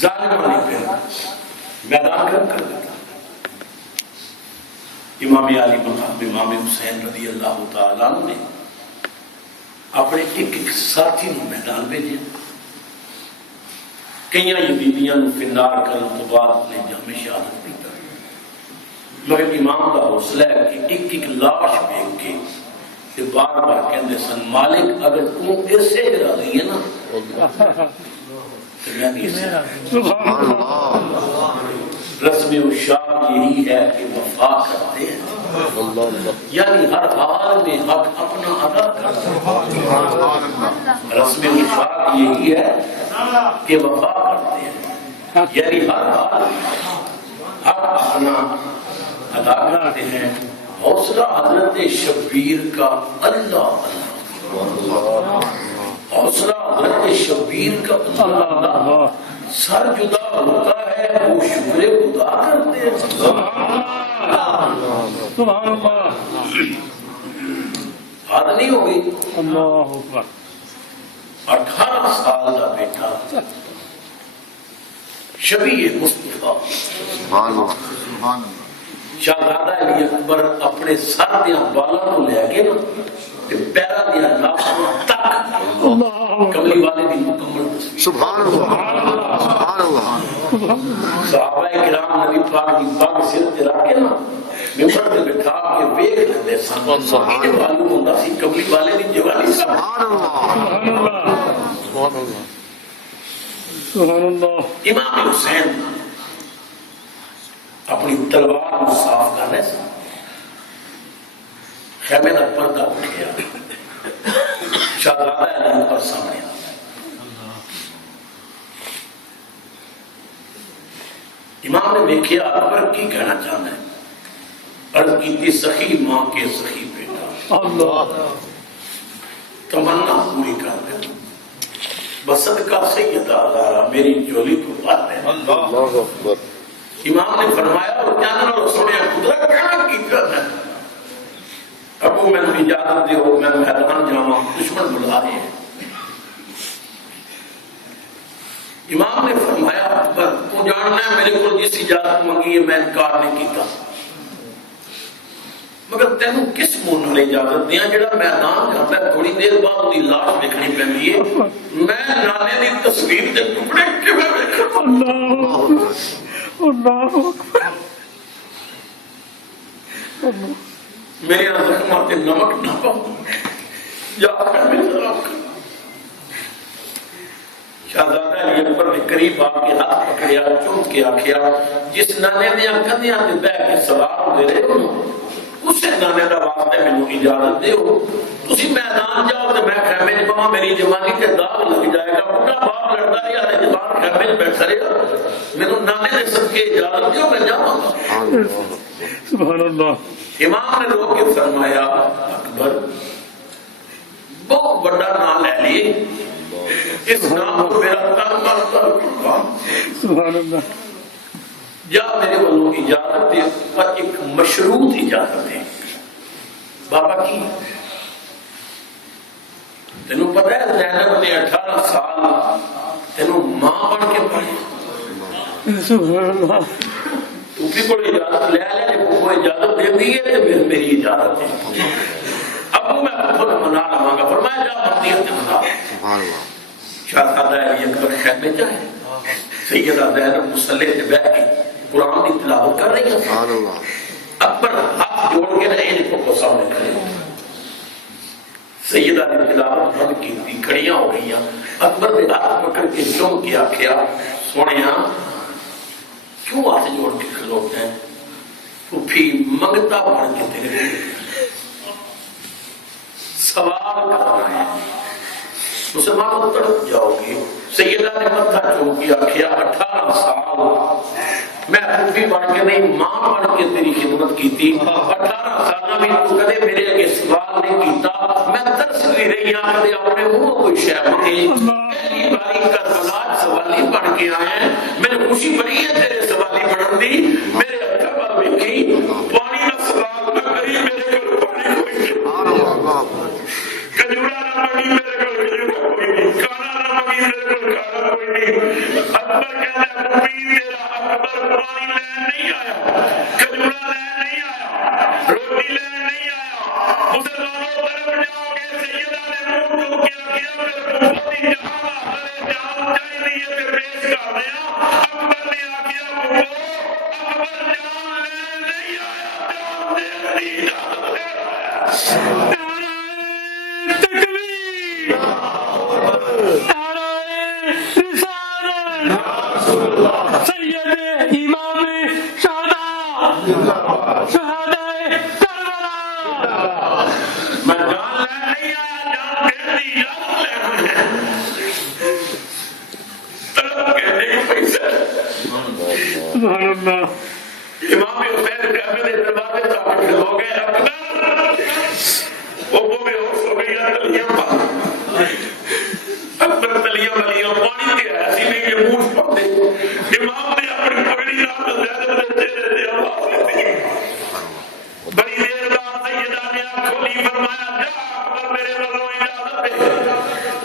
ظالم والی پیار میدان گرم کر دیتا امام علی مقام امام حسین رضی اللہ تعالیٰ عنہ نے اپنے ایک ساتھی نو میدان بھیجے کئی یزیدیاں نو فنار کرنے تو بعد اپنے جامع شہادت دیتا مگر امام کا حوصلہ ہے کہ ایک لاش دیکھ کے کہ بار بار کہندے سن مالک اگر تم ایسے راضی ہے نا تو میں بھی اسے سبحان اللہ رسم اشاعت یہی ہے کہ وفا کرتے ہیں یعنی ہر حال میں حق اپنا ادا کرتے ہیں رسم اشاعت یہی ہے کہ وفا کرتے ہیں یعنی ہر حال حق اپنا ادا کرتے ہیں حوصلہ حضرت شبیر کا اللہ حوصلہ حضرت شبیر کا اللہ سر جدا ہوتا ہے وہ شکر خدا کرتے ہیں سبحان اللہ حد نہیں ہوگی اللہ اکبر 18 سال کا بیٹا شبیہ مصطفیٰ شہزادہ علی اکبر اپنے سر دیا بالا کو لے کے نا پیرا دیا لاشوں تک کملی والے بھی مکمل تصویر سبحان اللہ سبحان اللہ صحابہ کرام نبی پاک کی پاک سر تے رکھ کے نا ممبر تے بٹھا کے ویکھ لیندے سن یہ معلوم ہوندا سی کملی والے دی جوانی سبحان اللہ سبحان اللہ امام حسین اپنی تلوار کو صاف کرنے سے خیمے کا پردہ اٹھیا شہزادہ علی پر سامنے آ امام نے دیکھا اکبر کی کہنا چاہتا ہے عرض کی تھی سخی ماں کے سخی بیٹا اللہ تمنا پوری کر دے بسد کا سید آزارہ میری جولی کو بات ہے امام نے فرمایا اور جاننا اور سنے قدرت کہاں کی کرنا ہے ابو میں نے اجازت دے ہو میں میدان جاؤں دشمن بلا رہے ہیں امام نے فرمایا اکبر کو جاننا ہے میرے کو جس اجازت منگی ہے میں انکار نہیں کیتا مگر تینوں کس منہ نے اجازت دیا جڑا میدان جاتا ہے تھوڑی دیر بعد وہ لاش دیکھنی پہنی ہے میں نانے دی تصویر دے ٹکڑے کیویں ویکھاں اللہ اکبر میرے زخماں تے نمک نہ پاؤ جا کر میں سلام کر. شہزادہ علی اکبر نے قریب آ کے ہاتھ پکڑیا, چوم کے آخیا جس نانے دیا کندیاں تے بہ کے سوار ہوتے رہے ہو اسے نانے کا واسطے مینوں اجازت دیو. تسی میدان جاؤ تے میں خیمے چ پواں, میری جوانی تے داغ لگ جائے گا. بڑا باپ لڑتا رہا تے جوان خیمے چ بیٹھا رہا, مینوں نانے دے صدقے اجازت دیو میں جاواں گا. سبحان اللہ. امام نے روک کے فرمایا اکبر بہت بڑا نام لے لیے, اس نام کو میرا تن من قربان. سبحان اللہ. یا میرے والوں اجازت دے, پر ایک مشروط اجازت ہے. بابا کی تینوں پتہ ہے زینب نے 18 سال تینوں ماں بن کے پڑھی. سبحان اللہ. تو بھی کوئی اجازت لے لے, وہ اجازت دے دی ہے تو پھر میری اجازت ہے. ابو میں خود منا لواں گا, فرمایا جا مدینہ منا. سبحان اللہ. شہزادہ علی اکبر خیمے جائے, سیدہ زینب مصلی پہ بیٹھ کے قرآن کی تلاوت کر رہی ہے. سبحان اللہ. اکبر ہاتھ جوڑ کے نہ ان کو سامنے کھڑے. سیدہ نے تلاوت بند کی تھی, کھڑیاں ہو گئی. اکبر نے ہاتھ پکڑ کے چوم کے آخیا سونے کیوں ہاتھ جوڑ کے کھلوتے ہیں, پھوپھی منگتا بن کے تیرے سوال کر رہے ہیں, مسلمانوں تڑپ جاؤ گے. سیدہ نے متھا چوم کے آخیا 18 سال میں پھوپھی بن کے نہیں ماں بن کے تیری خدمت کی تھی. 18 سال میں تو کدے میرے اگے سوال نہیں کیتا. میں ترس رہی ہوں کدے اپنے منہ کوئی شے منگے. پہلی باری کربلا سوالی بن کے آئے ہیں, میں خوشی بڑی ہے تیرے سوالی بنن دی. میرے ہتھاں ول ویکھی پانی دا سوال نہ کری, میرے کول پانی کوئی نہیں. کجورا نہ منگی میرے کول کجورا کوئی نہیں. کھانا نہ منگی میرے کول کھانا کوئی نہیں. اکبر کہتا ہے پی تیرا اکبر پانی لین نہیں آیا, کجورا لین نہیں آیا, روٹی لین نہیں آیا. مسلمانوں طرف جاؤ گے. سیدہ نے منہ چوم کے آخیا میرے پھوپھو دی جان آخر جان چاہیے تے پیش کر دیا. اکبر نے آخیا پھوپھو اکبر جان لین نہیں آیا, جان دین دی اجازت دے. تکبیر. نعرہ رسالت. سید امام شہداء شہدائے کربلا. میں جان لین نہیں آیا, جان دین دی اجازت لے. طلب کہنے کو پیسے. سبحان اللہ. امام حسین کعبے کے دروازے تک کھلو گئے. اکبر وہ میں ہوش ہو گئی تلیاں پا. اکبر تلیاں ملیاں پانی کے ایسی نہیں یہ منہ پڑتے. امام نے اپنی پگڑی نام زینب کے چہرے سے آواز دی. بڑی دیر بعد سیدہ نے آنکھ کھولی, فرمایا جا اکبر میرے والوں اجازت دے.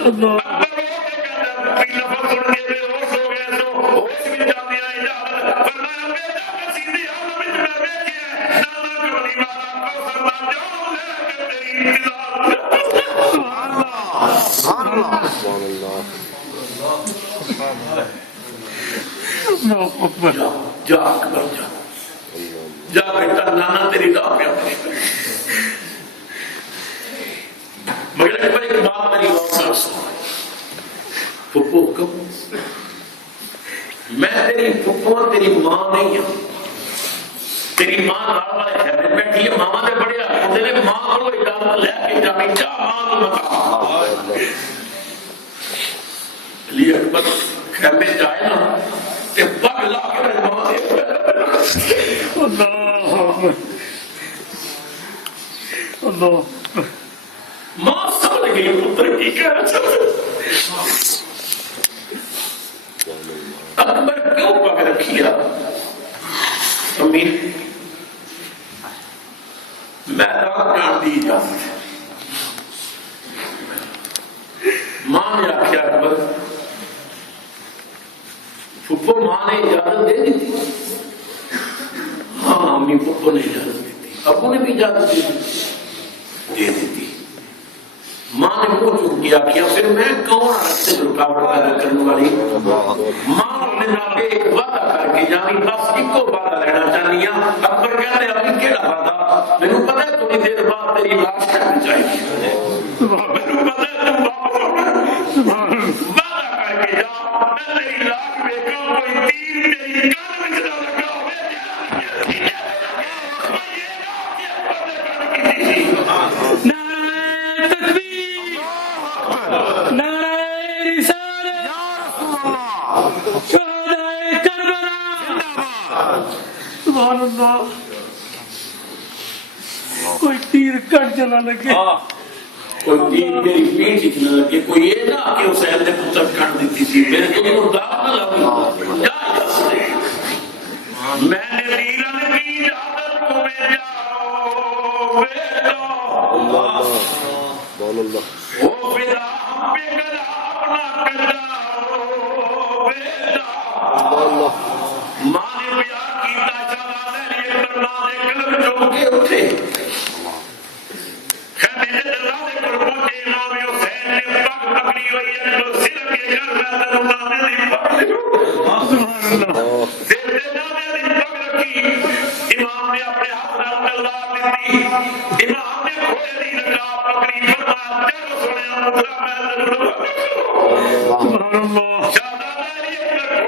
اللہ. اکبر رو کے کہتا ہے لفظ سن کے بے ہوش ہو گئے تو ہوش بھی جاتے ہیں اجازت. فرمایا بیٹا کسی عالم میں بیٹھے نانا کروڑی والا کو فرما جاؤ لے کے تیری انتظار. سبحان اللہ. سبحان اللہ. سبحان اللہ. اللہ اکبر. جا جا اکبر جا, جا بیٹا نانا تیری راہ پہ اپنی. مگر اکبر ایک بات میری اور سن. پھپھو کب میں تیری پھپھو تیری ماں نہیں ہوں. تیری ماں نال والے گھر میں بیٹھی ہے, ماما نے بڑے ہوتے نے ماں کو اجازت لے کے جانی. جا ماں کو بتا. علی اکبر خیمے جائے نا تے پگ لا کے ماں دے. اللہ اکبر. اللہ. ماں سمجھ گئی پتر کی کہہ رہا. اکبر کیوں پگ رکھیا؟ امی میدان جان دی اجازت. ماں نے آخیا اکبر پھپھو ماں نے اجازت دے دی تھی. ہاں امی پھپھو نے اجازت دی تھی, ابو نے بھی اجازت دے دی تھی. ماں نے منہ چوم کیا پھر میں کون راستے میں رکاوٹ پیدا کرنے والی. ماں نے نہ ایک وعدہ کر کے جانی بس ایک وعدہ لینا چاہنی ہوں. اکبر کہتے ابھی کہڑا وعدہ؟ مینوں پتہ ہے تھوڑی دیر بعد تیری لاش کرنی چاہیے. میرے پتہ ہے تم واپس آنا وعدہ کر کے جا میں تیری لاش ویکھاں کوئی تیر تیری کان وچ نہ لگا ہوئے نعرہ تکبیر نعرہ رسالت شہدائے کربلا سبحان اللہ کوئی تیر کٹ جلا لگے کوئی تیر میری پیٹ وچ نہ لگے کوئی یہ نہ کہ حسین نے پتر کٹ دیتی سی میرے تو داغ نہ لگے کیا دس دے میں نے تیرن کی اجازت تمہیں جاؤ بیٹا اللہ بول اللہ او فدا پہ گلا اپنا کجاؤ بیٹا اللہ ماں نے پیار کیتا چلا میری کرنا دے قلب چوک کے اٹھے خیمے دے دروازے پر پہنچے امام حسین نے پگ پکڑی ہوئی ہے تو سر کے گھر میں دروازے دی پگ سبحان اللہ سر دے نامے دی پگ رکھی امام نے اپنے ہاتھ نال تلوار دیتی امام نے گھوڑے دی رکاب پکڑی فرمایا چلو سونے مدرا میں سبحان اللہ شہزادہ علی اکبر گھوڑے تے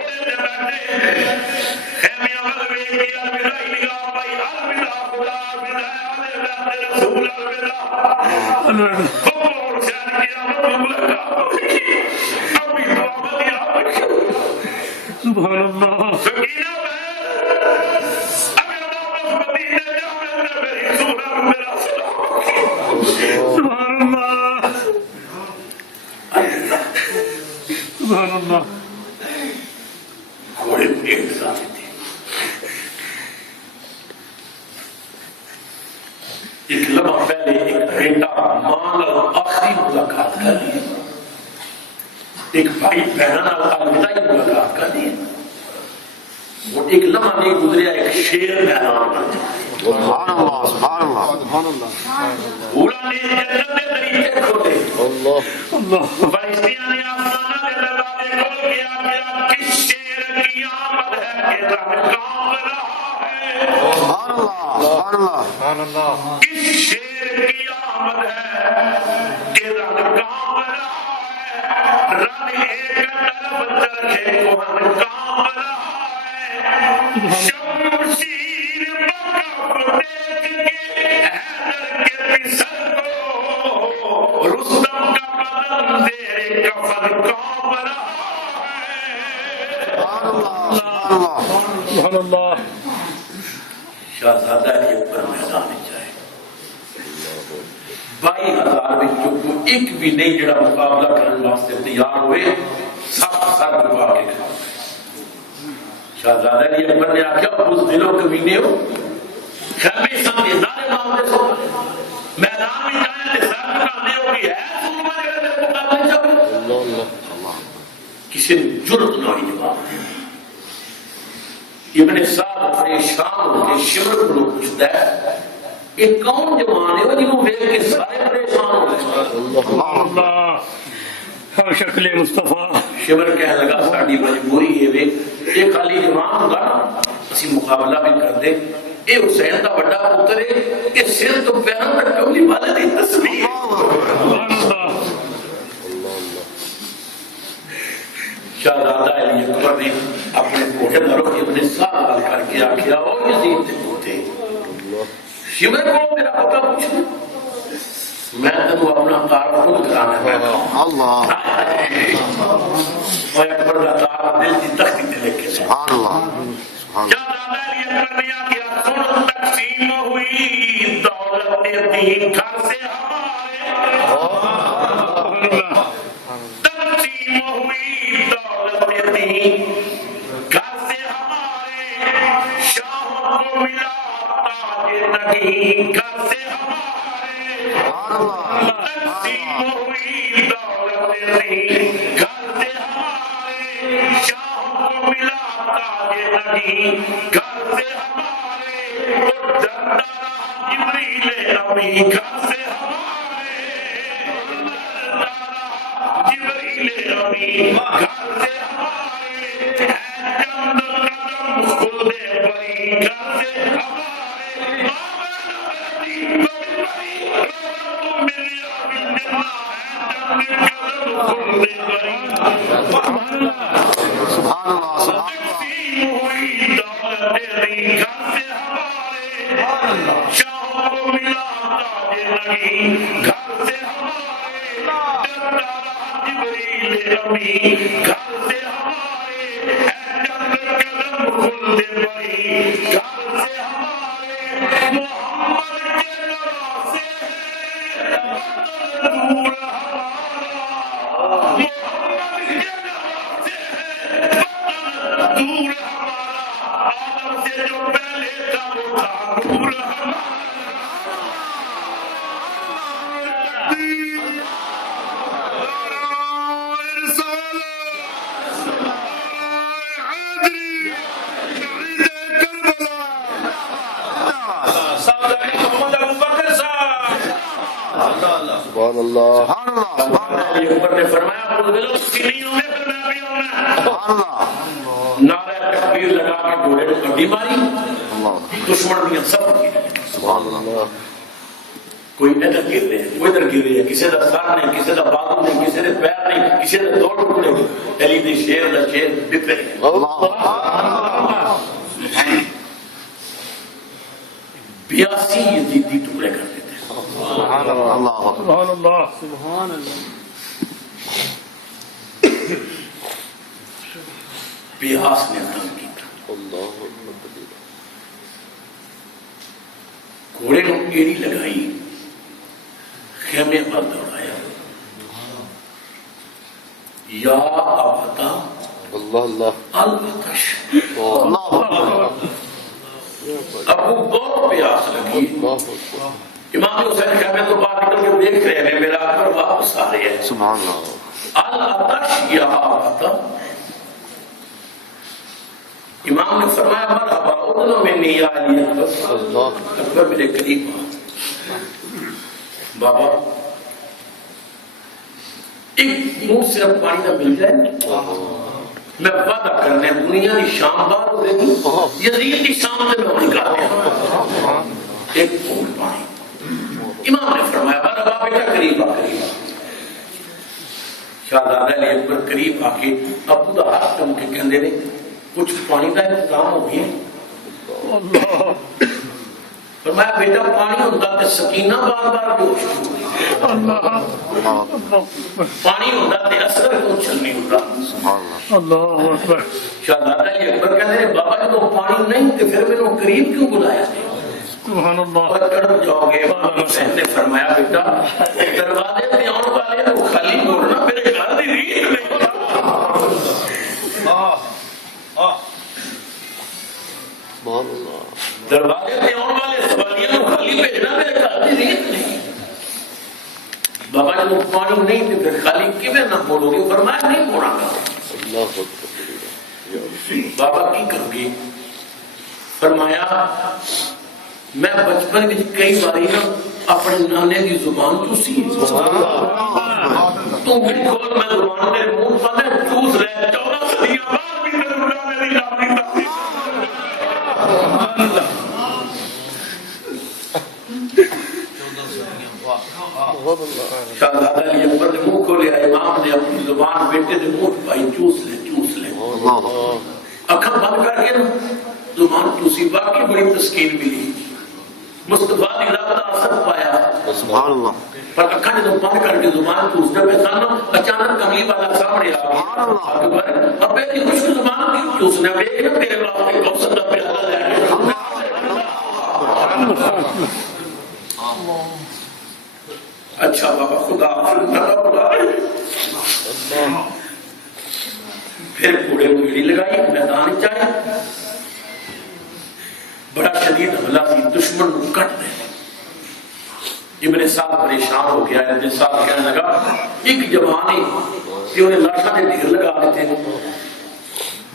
بیٹھے خیمے اول ویکھ کے الوداعی نگاہ پائی الوداع خدا الوداع علیہ رسول الوداع حسین کی آمد ملاقات ہوگی ابھی تو آمد یاد رکھو سبحان اللہ سکینہ بہن اگر واپس مدینے جاؤں تو میری سورہ میرا سلام سبحان اللہ سبحان اللہ گھوڑے ایک ساتھ تھے ایک لمحہ پہلے ایک بیٹا ماں نال آخری ملاقات کر لی ایک بھائی بہن نال الوداعی ملاقات کر لی وہ ایک لمحہ نہیں گزریا ایک شیر میدان بن گیا سبحان اللہ سبحان اللہ سبحان اللہ پورا نے جنت دے دریچے کھولے اللہ اللہ فرشتیاں نے آسمانہ دے دروازے کھول کے آخیا کس شیر کی آمد ہے کہ رب کام رہا ہے سبحان اللہ کس شیر کی آمد ہے کہ رب کام رہا ہے رب ایک طرف چرخے کوہن کام رہا ہے شمشیر بکف دیکھ کے حیدر کے پسر کو رستم کا بدن تیرے کفن کام رہا ہے سبحان اللہ شہزادہ علی اکبر میدان میں جائے 22,000 بچوں کو ایک بھی نہیں جڑا مقابلہ کرنے واسطے تیار ہوئے سب سر دبا کے کھا شہزادہ علی اکبر نے آخیا اس دلوں کمینے ہو خیمے سمجھے نارے معاملے سو میدان میں جائیں تے سر دکانے ہو کہ ہے سلمہ جڑے میرے مقابلے جاؤ کسی نے جرت نہ ہی جواب دیا ابن سعد پریشان ہو کے شمر کو پوچھتا ہے یہ کون جوان ہے وہ جنہوں دیکھ کے سارے پریشان ہو گئے سبحان اللہ ہر شکل مصطفیٰ شمر کہنے لگا ساڑی مجبوری ہے وے یہ خالی جوان ہوگا اسی مقابلہ بھی کر دے اے حسین دا بڑا پتر ہے کہ سر تو پیروں تک کملی والے دی تصویر سبحان اللہ شہزادہ علی اکبر نے اپنے گھوڑے نہ رکھ ابن سعد وال کر کے آخیا او یزید دے پوتے شمر کو میرا پتہ پوچھ میں تینوں اپنا کار خود کرانا ہے اللہ اور اکبر کا کار دل کی تختی تے لے کے سبحان اللہ شہزادہ علی اکبر نے آخیا سن تقسیم ہوئی دولت دین گھر سے ہمارے تقسیم ہوئی دولت دین گھر سے ہمارے شاہوں کو ملا تاج نگین گھر سے ہمارے تقسیم ہوئی دولت دین گھر سے ہمارے شاہوں کو ملا تاج نگین گھر سے ہمارے اور ڈرتا رہا جبریل امی گھر سے ہمارے ڈرتا رہا جبریل امی گھر سے ہمارے ہے چند قدم خلدے پری گھر سے ہمارے مامن بڑی بڑی رونق ملیا بالجنہ سبحان اللہ سبحان نے فرمایا نعرہ تکبیر لگا کے گھوڑے کو کبھی ماری دشمن بھی سب کوئی ادھر گر رہے ہیں کوئی ادھر گر رہے ہیں کسی کا سر نہیں کسی کا بازو نہیں کسی کے پیر نہیں کسی کے دو ٹکڑے علی دی شیر دا شیر بک رہے ہیں 82 یزیدی ٹکڑے کر دیتے ہیں سبحان اللہ سبحان اللہ بیاس نے تنگ کیا گھوڑے کو ایڑی لگائی خیمے پر دوڑایا یا ابتا العطش ابو بہت پیاس لگی امام حسین خیمے تو باہر نکل کے دیکھ رہے ہیں میرا اکبر واپس آ رہے ہیں سبحان اللہ العطش یا ابتا امام نے فرمایا مرحبا ادنو منی یا علی اکبر میرے قریب بابا ایک منہ صرف پانی کا مل جائے میں وعدہ کرنے دنیا کی شام بار ہو رہی یزید کی شام سے میں نکالنے ایک پھول پانی امام نے فرمایا مرحبا بیٹا قریب آ شہزادہ علی اکبر قریب آ کے ابو دا ہاتھ کم کے کہندے نے کچھ پانی کا انتظام ہو گیا فرمایا بیٹا پانی ہوتا تو سکینہ بار بار جوش پانی ہوتا تو اثر کیوں چلنی ہوتا شہزادہ علی اکبر کہتے ہیں بابا جب وہ پانی نہیں تو پھر میں نے قریب کیوں بلایا اور کڑپ جاؤ گے امام حسین نے فرمایا بیٹا دروازے پہ آنے والے وہ خالی بولنا میرے گھر دی ریت نہیں دروازے پہ آنے والے سوالیاں کو خالی بھیجنا میرے گھر دی ریت نہیں بابا جب وہ پانی نہیں تو پھر خالی کیویں نہ بولو گے فرمایا نہیں بولا گا بابا کی کرو گی فرمایا میں بچپن میں کئی باری نا اپنے نانے کی زبان چوسی تو بھی کھول میں زبان میرے منہ پر چوس رہے 14 صدیاں بعد بھی میرے نانے کی لابنی تاکتی شہزادہ علی اکبر نے منہ کھولیا امام نے اپنی زبان بیٹے نے منہ پائی چوس لے اکھاں بند کر کے زبان چوسی باقی بڑی تسکین ملی مصطفیٰ دی رب دا اثر پایا سبحان اللہ پر اکھاں نے بند کر کے زبان چوستا پہ سانو اچانک کملی والا سامنے آ گیا ابے دی خشک زبان کیوں چوسنے دیکھ تیرے واسطے کوثر دا پیالہ لے کے اچھا بابا خدا پھر گھوڑے کو ایڑی لگائی میدان چاہے بڑا شدید حملہ سی دشمن کو کٹ دے ابن سعد پریشان ہو گیا ابن سعد کہنے لگا ایک جوانی کہ انہیں لاشا نے ڈھیر لگا دیتے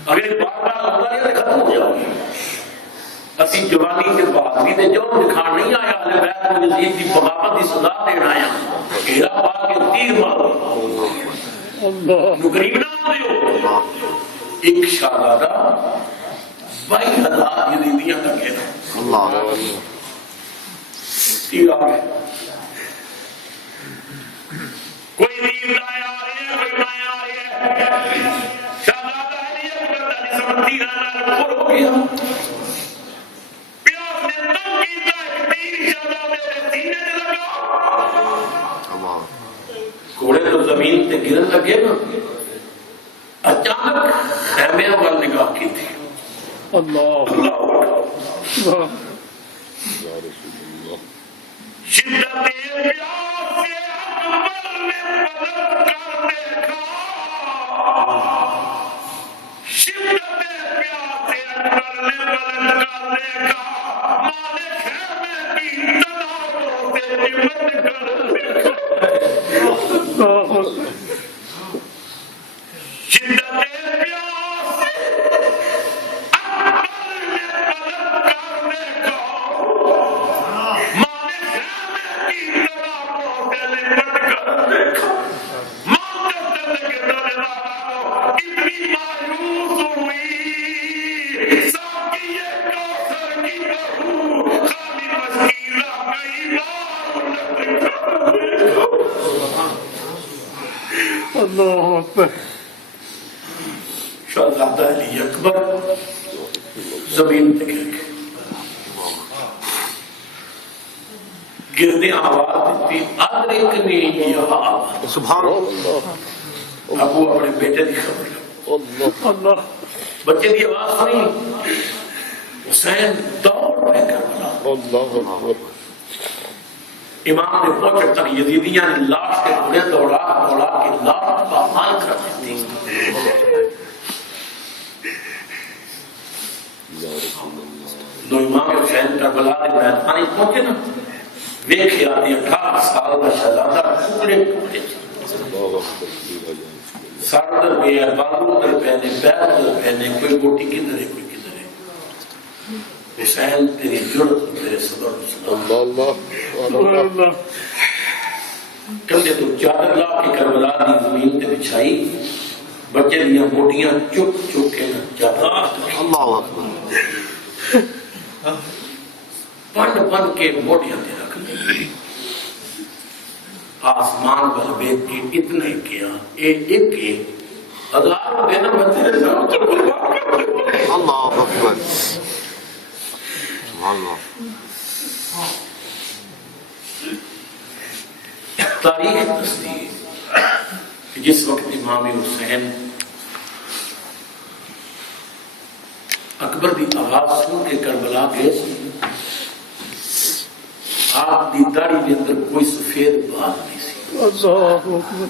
اگر بار بار ہوتا ہے تو ختم ہو جاؤ گے اسی جوانی کے بعد بھی جو دکھان نہیں آیا اہل بیت کو یزید کی بغاوت کی سزا دینا آیا گھیرا پا کے تیر مارو جو غریب نہ ہو ایک شہزادہ 22,000 یزیدیاں کا گھیرا تیر آ گئے کوئی تیر نہ آیا لگے نا اچانک خیمے وال نگاہ کی تھی اللہ شدت پیاس سے اکبر نے پلٹ کر دیکھا شدت پیاس سے اکبر نے پلٹ کر دیکھا مالک خیمے کی تناؤں سے نمٹ کر دیکھا شدت پیاس سے اکبر نے پلٹ کر دیکھا مالک خیمے کی تناؤں سے نمٹ کر دیکھا مانتے لگے اتنی مایوس ہوئی ساقی کوثر کی بہو خالی مسکینہ کئی بار اللہ اکبر شہزادہ علی اکبر زمین پہ گر گئے گرنے آواز دیتی ادرکنی یا آواز سبحان اللہ ابو اپنے بیٹے کی خبر لگا اللہ بچے کی آواز سنی حسین دوڑ پہ کربلا اللہ اکبر امام نے پہنچ تک یزیدیاں نے لاش کے گھوڑے دوڑا دوڑا کے لاش پامال کر دیتی دو امام حسین کربلا کے میدان پہنچے نا دیکھے آدھی 18 سال کا شہزادہ ٹکڑے ٹکڑے سر در گیا بالوں در پہنے پیر در پہنے کوئی گوٹی کدھر ہے کوئی کدھر ہے حسین تیری جرت تیرے صدر اللہ اللہ کندھے تو چادر لا کے کربلا دی زمین تے بچھائی بچے دیاں موٹیاں چک چک کے چادر اللہ اکبر پنڈ بن کے موٹیاں تے رکھ لی آسمان پر بیت کی اتنا ہی کیا ایک ہزار دینا میں تیرے ساتھ اللہ اکبر سبحان اللہ تاریخ دستی ہے کہ جس وقت امام حسین اکبر دی آواز سن کے کربلا گئے آپ دی داڑھی کے اندر کوئی سفید بال نہیں سی اللہ اکبر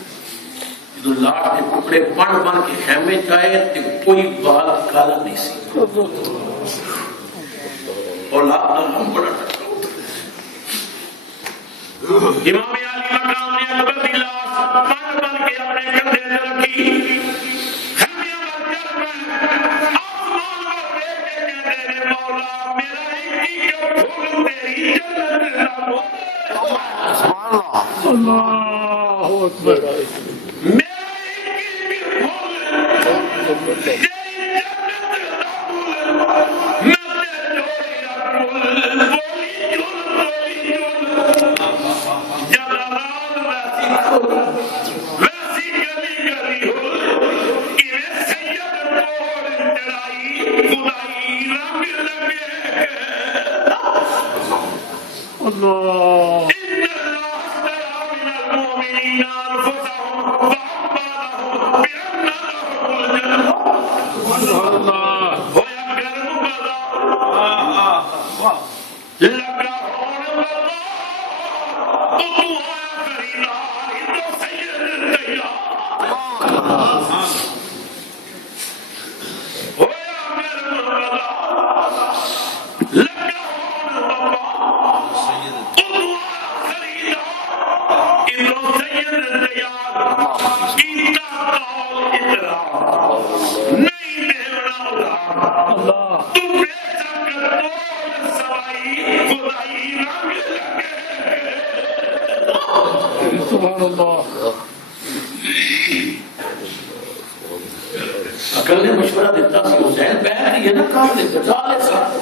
جدو لاٹ کے ٹکڑے پن بن کے خیمے چائے تو کوئی بال کالا نہیں سی اولاد کا ہم بڑا ٹکڑا ہوتا امام علی مقام نے اکبر دی لاش پن بن کے اپنے کندھے پر رکھی خیمے پر چل میں آسمان پر دیکھ کے کہتے ہیں مولا میرا ایک ہی جو پھول تیری جنت نہ ہو سبحان اللہ اللہ اکبر میرا ایک ہی پھول تیری جنت نہ ہو میں تے جوڑیا پھول بولی جل جلال ویسی پھول ویسی گلی گلی ہو ایویں سید توڑ چڑھائی خدائی رنگ لگے اللہ إن الله اشترى من المؤمنين أنفسهم وأموالهم بأن لهم الجنة اللہ ہویا کرم بلا لگا ہون بلا تو ہویا خریدار تو سید تیار ہویا کرم بلا لگا ہون بلا سبحان اللہ عقل نے مشورہ دیتا سی حسین بیٹھ یہ نہ کام دے بچا لے ساتھ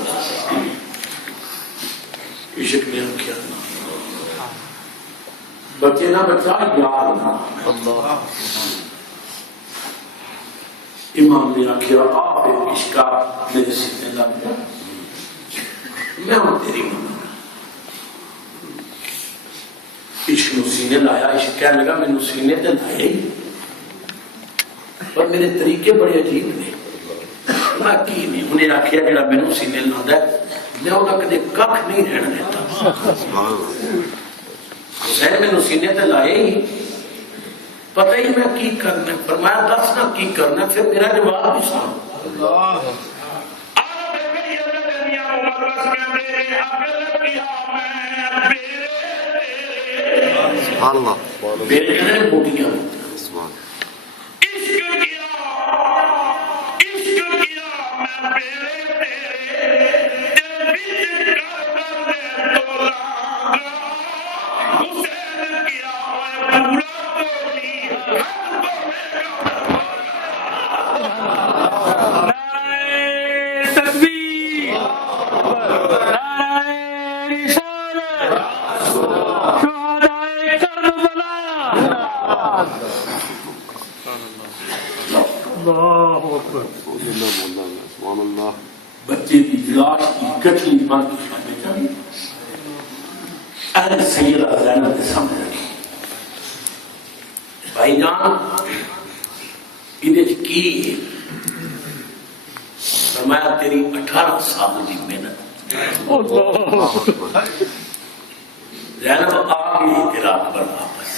عشق نے کیا بچے نہ بچا یار نہ اللہ امام نے آخیا آپ عشقا میرے سینے لگ جا میں ہوں تیری ماں عشق نو سینے لایا عشق کہنے لگا میں نو سینے تے لائے پر میرے طریقے بڑے عجیب نے. میں کی نہیں انہیں آخیا جڑا مینوں سینے لاندہ ہے میں وہ کدے کھ نہیں رہن دیتا. حسین مینوں سینے تے لائے ہی پتہ ہی میں کی کرنا. فرمایا دس نہ کی کرنا. پھر میرا جواب بھی سن. اللہ میرے کہنے بوٹیاں بچے کی لاش کی گٹھلی بن کے اہل سیدہ زینب کے سامنے رکھی. بھائی جان یہ کی ہے؟ فرمایا تیری 18 سال کی محنت. زینب آ گئی تیرا اکبر واپس.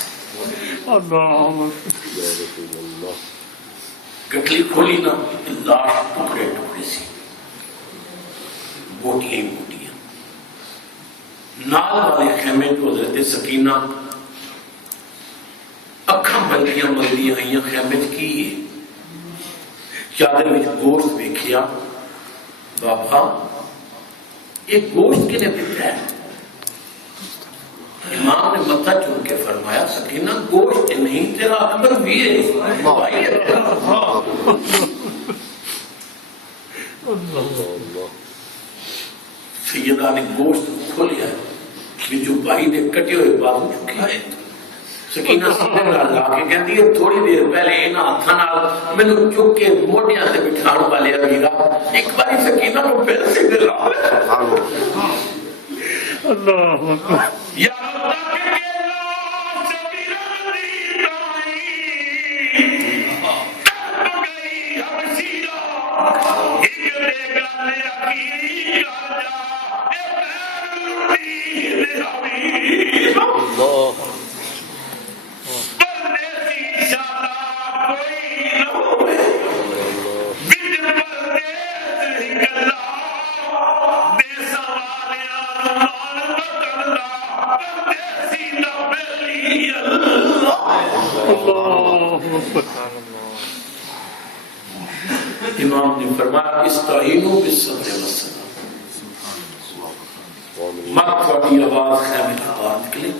گٹھلی کھولی نا لاش ٹکڑے ٹکڑے سی بوٹیاں ہی بوٹیاں. نال والے خیمے جو حضرت سکینہ اکھاں بلدیاں بلدیاں آئیاں خیمے کی ہے. چادر میں گوشت دیکھیا. بابا یہ گوشت کنے دیتا ہے؟ امام نے متھا چون کے فرمایا سکینہ گوشت نہیں تیرا اکبر بھی ہے. بھائی سیدہ نے گوشت کھولیا کہ جو بھائی نے کٹے ہوئے بازو چکے ہیں. سکینہ سیدھے نال لا کے کہتی ہے تھوڑی دیر پہلے انہاں ہتھاں نال مینوں چک کے موڈیاں تے بٹھاؤ والے امیرا ایک باری سکینہ کو پھر سیدھے لا اللہ یا امام نے فرمایا استعینوا بالصبر والصلاۃ. مت تھوڑی آواز خیمے کے باہر نکلے.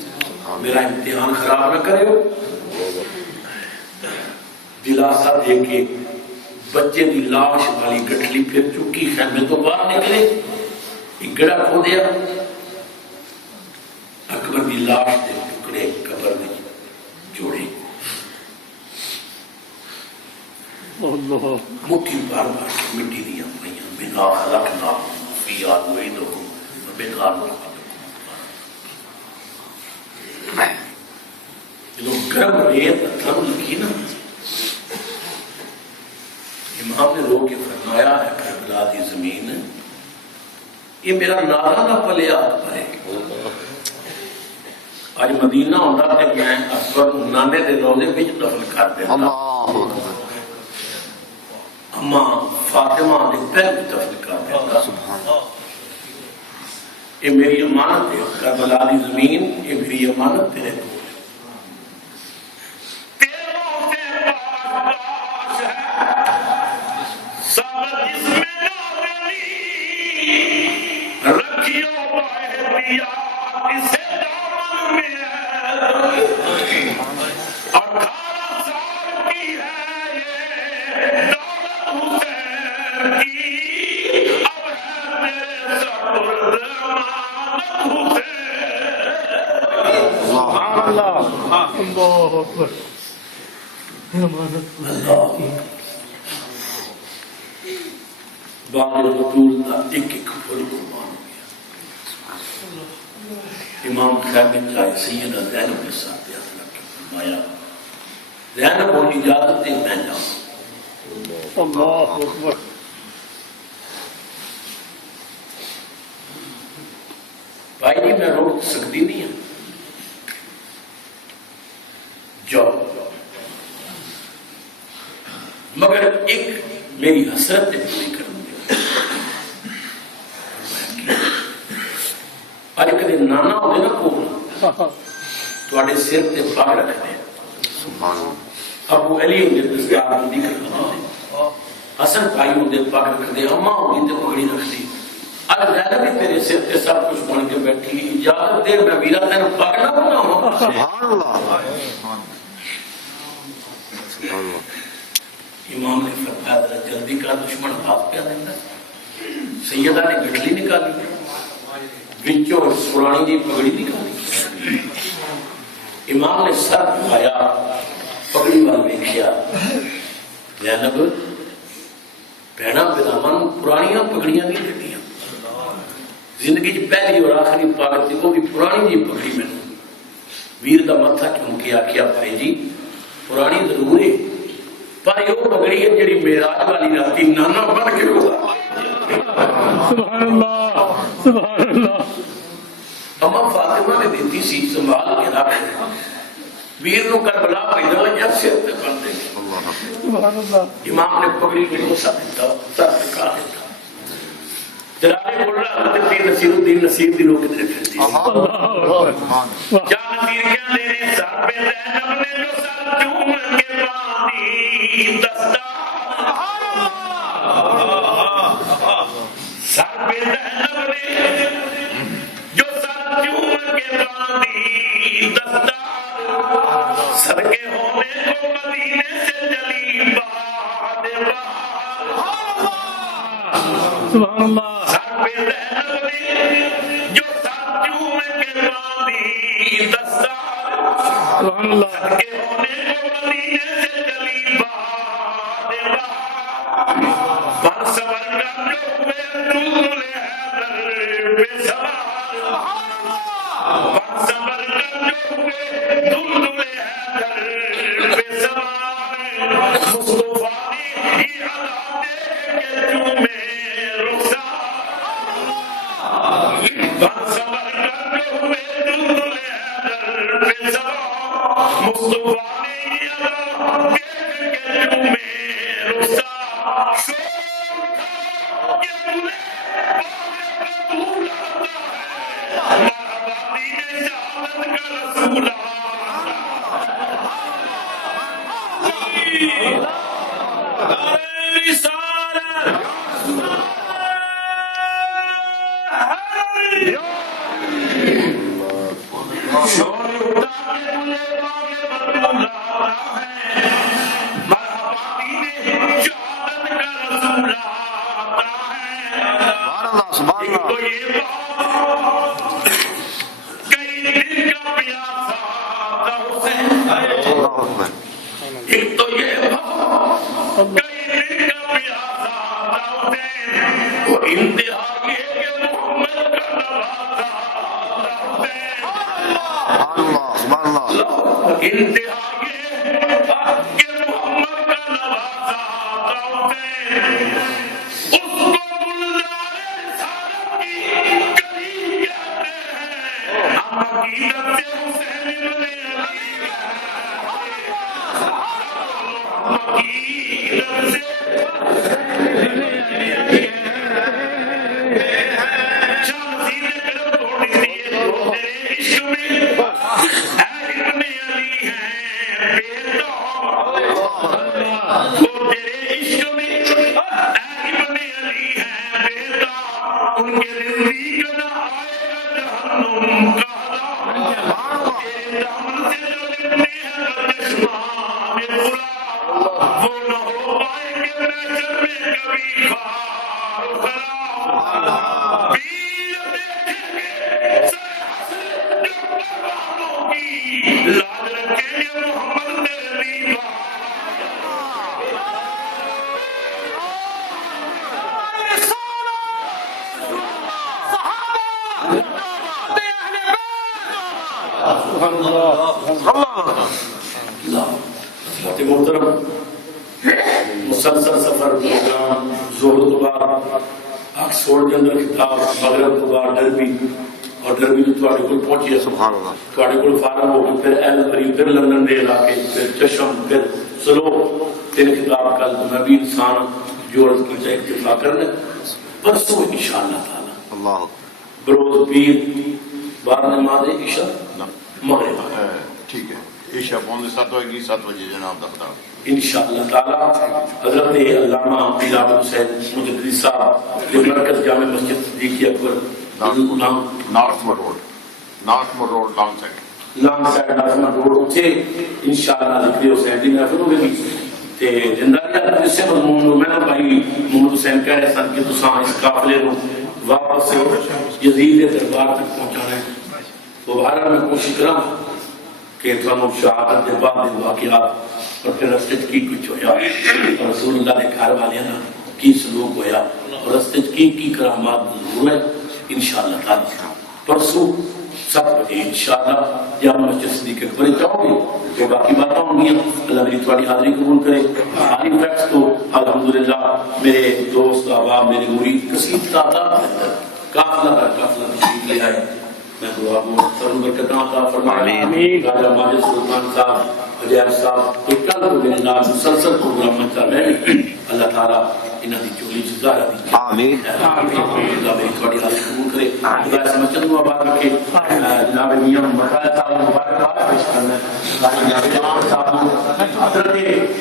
میرا امتحان خراب نہ کرے ہو. دلاسا دے کے بچے دی لاش والی گٹھلی پھر چکی خیمے تو باہر نکلے. ایک گڑا کھو دیا. اکبر دی لاش دے ٹکڑے قبر میں جوڑے. مٹھی بار بار مٹی دیا پڑیاں. بنا خلقنا فی اعیدکم ومنہا نخرجکم. جب گرم ریت تھم لگی نا امام نے رو کے فرمایا ہے کربلا دی زمین یہ میرا نارا نہ پلے اکبر ہے. آج مدینہ ہوتا کہ میں اکبر نانے دے روزے وچ دفن کر دیتا. اما فاطمہ نے پہلے دفن کر دیتا. یہ میری امانت ہے. کربلا دی زمین یہ میری امانت تیرے کو. باغ بطول کا ایک ایک پھل قربان ہو گیا. امام خیمے چاہے سیدہ زینب کے ساتھ ہاتھ رکھ کے فرمایا زینب کو اجازت دے میں جاؤں. اللہ اکبر بھائی جی میں روک سکتی نہیں ہوں جو مگر ایک میری حسرت پوری کروں گی اج کدے نانا ہوتے نا کو تھوڑے سر تے پگ رکھ دے سبحان اللہ ابو علی ہوندے دستار بندی کرتے حسن بھائی ہوندے پگ رکھ دے اما ہوندی تے پگڑی رکھ دی اج زینب بھی تیرے سر تے سب کچھ بن کے بیٹھی اجازت دے میں ویرا تین پگ نہ بناواں سبحان اللہ سبحان اللہ امام نے فرمایا ذرا جلدی کا دشمن ہاتھ پہ دینا سیدہ نے گٹلی نکالی وچوں سرانی دی پگڑی نکالی امام نے سر اٹھایا پگڑی وال ویکھیا زینب بہنا بیرامن پرانیاں پگڑیاں نہیں کٹیاں زندگی چ پہلی اور آخری پاگ تھی وہ بھی پرانی جی پگڑی میں ویر دا متھا چوم کے آخیا بھائی جی پرانی ضرور ہے پر یہ پگڑی ہے جڑی معراج والی راتی نانا بن کے گزار سبحان اللہ سبحان اللہ اما فاطمہ نے دیتی سی سنبھال کے رکھ ویر نو کربلا پیدا ہو جا سر تے بن دے سبحان اللہ امام نے پگڑی کو گوسا دیتا سر ٹکا دیتا جلالے بول رہا حضرت پیر نصیر الدین نصیر دی روک دے پھر دی جان پیر کیا دینے سر پہ زینب نے جو سر چوم کے باندھی دستار سر پہ زینب نے جو سر چوم کے باندھی دستار صدقے ہونے کو مدینے سے جلی باد سبحان اللہ سر پہ زینب نے جو سر چوم کے باندھی دستار سبحان اللہ صدقے ہونے کو مدینے سے جلی باد بن سور کا جو ہوئے دول حیدر بے سوار بن سور کا جو ہوئے دول حیدر بے سوار مصطفیٰ نے ہی علا دے کے چومے رخسار بن سور کا جو ہوئے دول حیدر بے سوار مصطفیٰ نے ہی علا دے کے چومے رخسار شور تھا کہ دلے باغ کا دول آتا ہے مرحبا دین شہادت کا رسول سبحان اللہ اللہ اکبر ایک تو یہ کئی دن کا پیاسا تھا حسین وہ انتہا یہ کہ محمد کا نوازا تھا حسین سبحان اللہ انتہا یہ کہ محمد کا نوازا تھا حسین اس کو گلزار رسالت کی کلی کہتے ہیں ہم عقیدت سے حسین ابن علی محترم مسلسل سفر پروگرام زہر تو بعد آکسفورڈ کے اندر خطاب مغرب تو بعد ڈربی اور ڈربی جو تھوڑے کو پہنچی ہے سبحان اللہ تھوڑے کو فارغ ہو کے پھر ایلبری پھر لندن دے علاقے پھر چشم پھر سلو تیرے خطاب کل میں بھی انسان جو عرض کی جائے اکتفا کرنے پرسوں انشاءاللہ تعالی اللہ بروز پیر بعد نماز عشاء مغرب ٹھیک ہے عشاء پونے 7 ہوئے گی 7 بجے جناب دفتر انشاءاللہ تعالی حضرت علامہ پیر عبد الحسین مجددی صاحب یہ مرکز جامع مسجد صدیقی اکبر north Moor road long side north road اتنے انشاءاللہ ذکر حسین دی محفل ہوگی بھی تے زندگی اس سے مضمون میں نے بھائی محمد حسین کہہ رہے سن کہ تساں اس قافلے کو واپس یزید کے دربار تک پہنچانا ہے تو بہرحال میں کوشش کراں کہ تھانوں شہادت کے بعد دے واقعات اور پھر رستے کی کچھ ہویا اور رسول اللہ کے گھر والے نا کی سلوک ہویا اور رستے کی کرامات ضرور ہے انشاءاللہ تعالی پرسوں 7 بجے انشاءاللہ جامع مسجد صدیق اکبر جاؤ گے تو باقی باتیں ہوں گی اللہ میری تھوڑی حاضری قبول کرے حالی فیکٹس تو الحمدللہ میرے دوست احباب میرے مرید کثیر تعداد کے اندر قافلہ تشریف لے آئے میں دعا سر برکتاں عطا فرمائے راجہ ماجد سلطان صاحب عجیب صاحب کوئی کل کو میرے نام مسلسل پروگرام میں چل رہے ہیں اللہ تعالیٰ انہاں دی چولی ظاہر دی آمین اللہ میری تھوڑی حاضری قبول کرے اللہ اس مسجد کو آباد رکھے جناب میاں مقاعد صاحب مبارکباد پیش کرنا ہے حضرت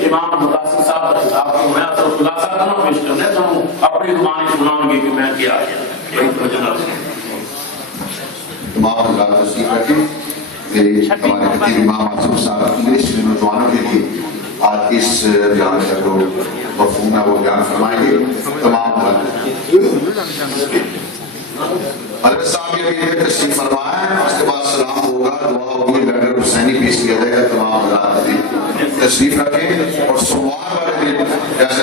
امام مقاصد صاحب کا خطاب کو میں اثر خلاصہ کرنا پیش کرنا ہے تو اپنی زبانی سناؤں گے کہ میں کیا ہے بھائی تو جناب تمام حضرات تشریف رکھیں ہمارے خطیب امام معصوم صاحب انگلش میں نوجوانوں کے لیے آج اس بیان کا جو مفہوم ہے وہ بیان فرمائیں گے تمام حضرت صاحب یہ بھی تشریف فرمایا ہے اس کے بعد سلام ہوگا دعا ہوگی بیٹر حسینی پیش کیا جائے گا تمام حضرات تشریف رکھیں اور سوموار والے دن جیسے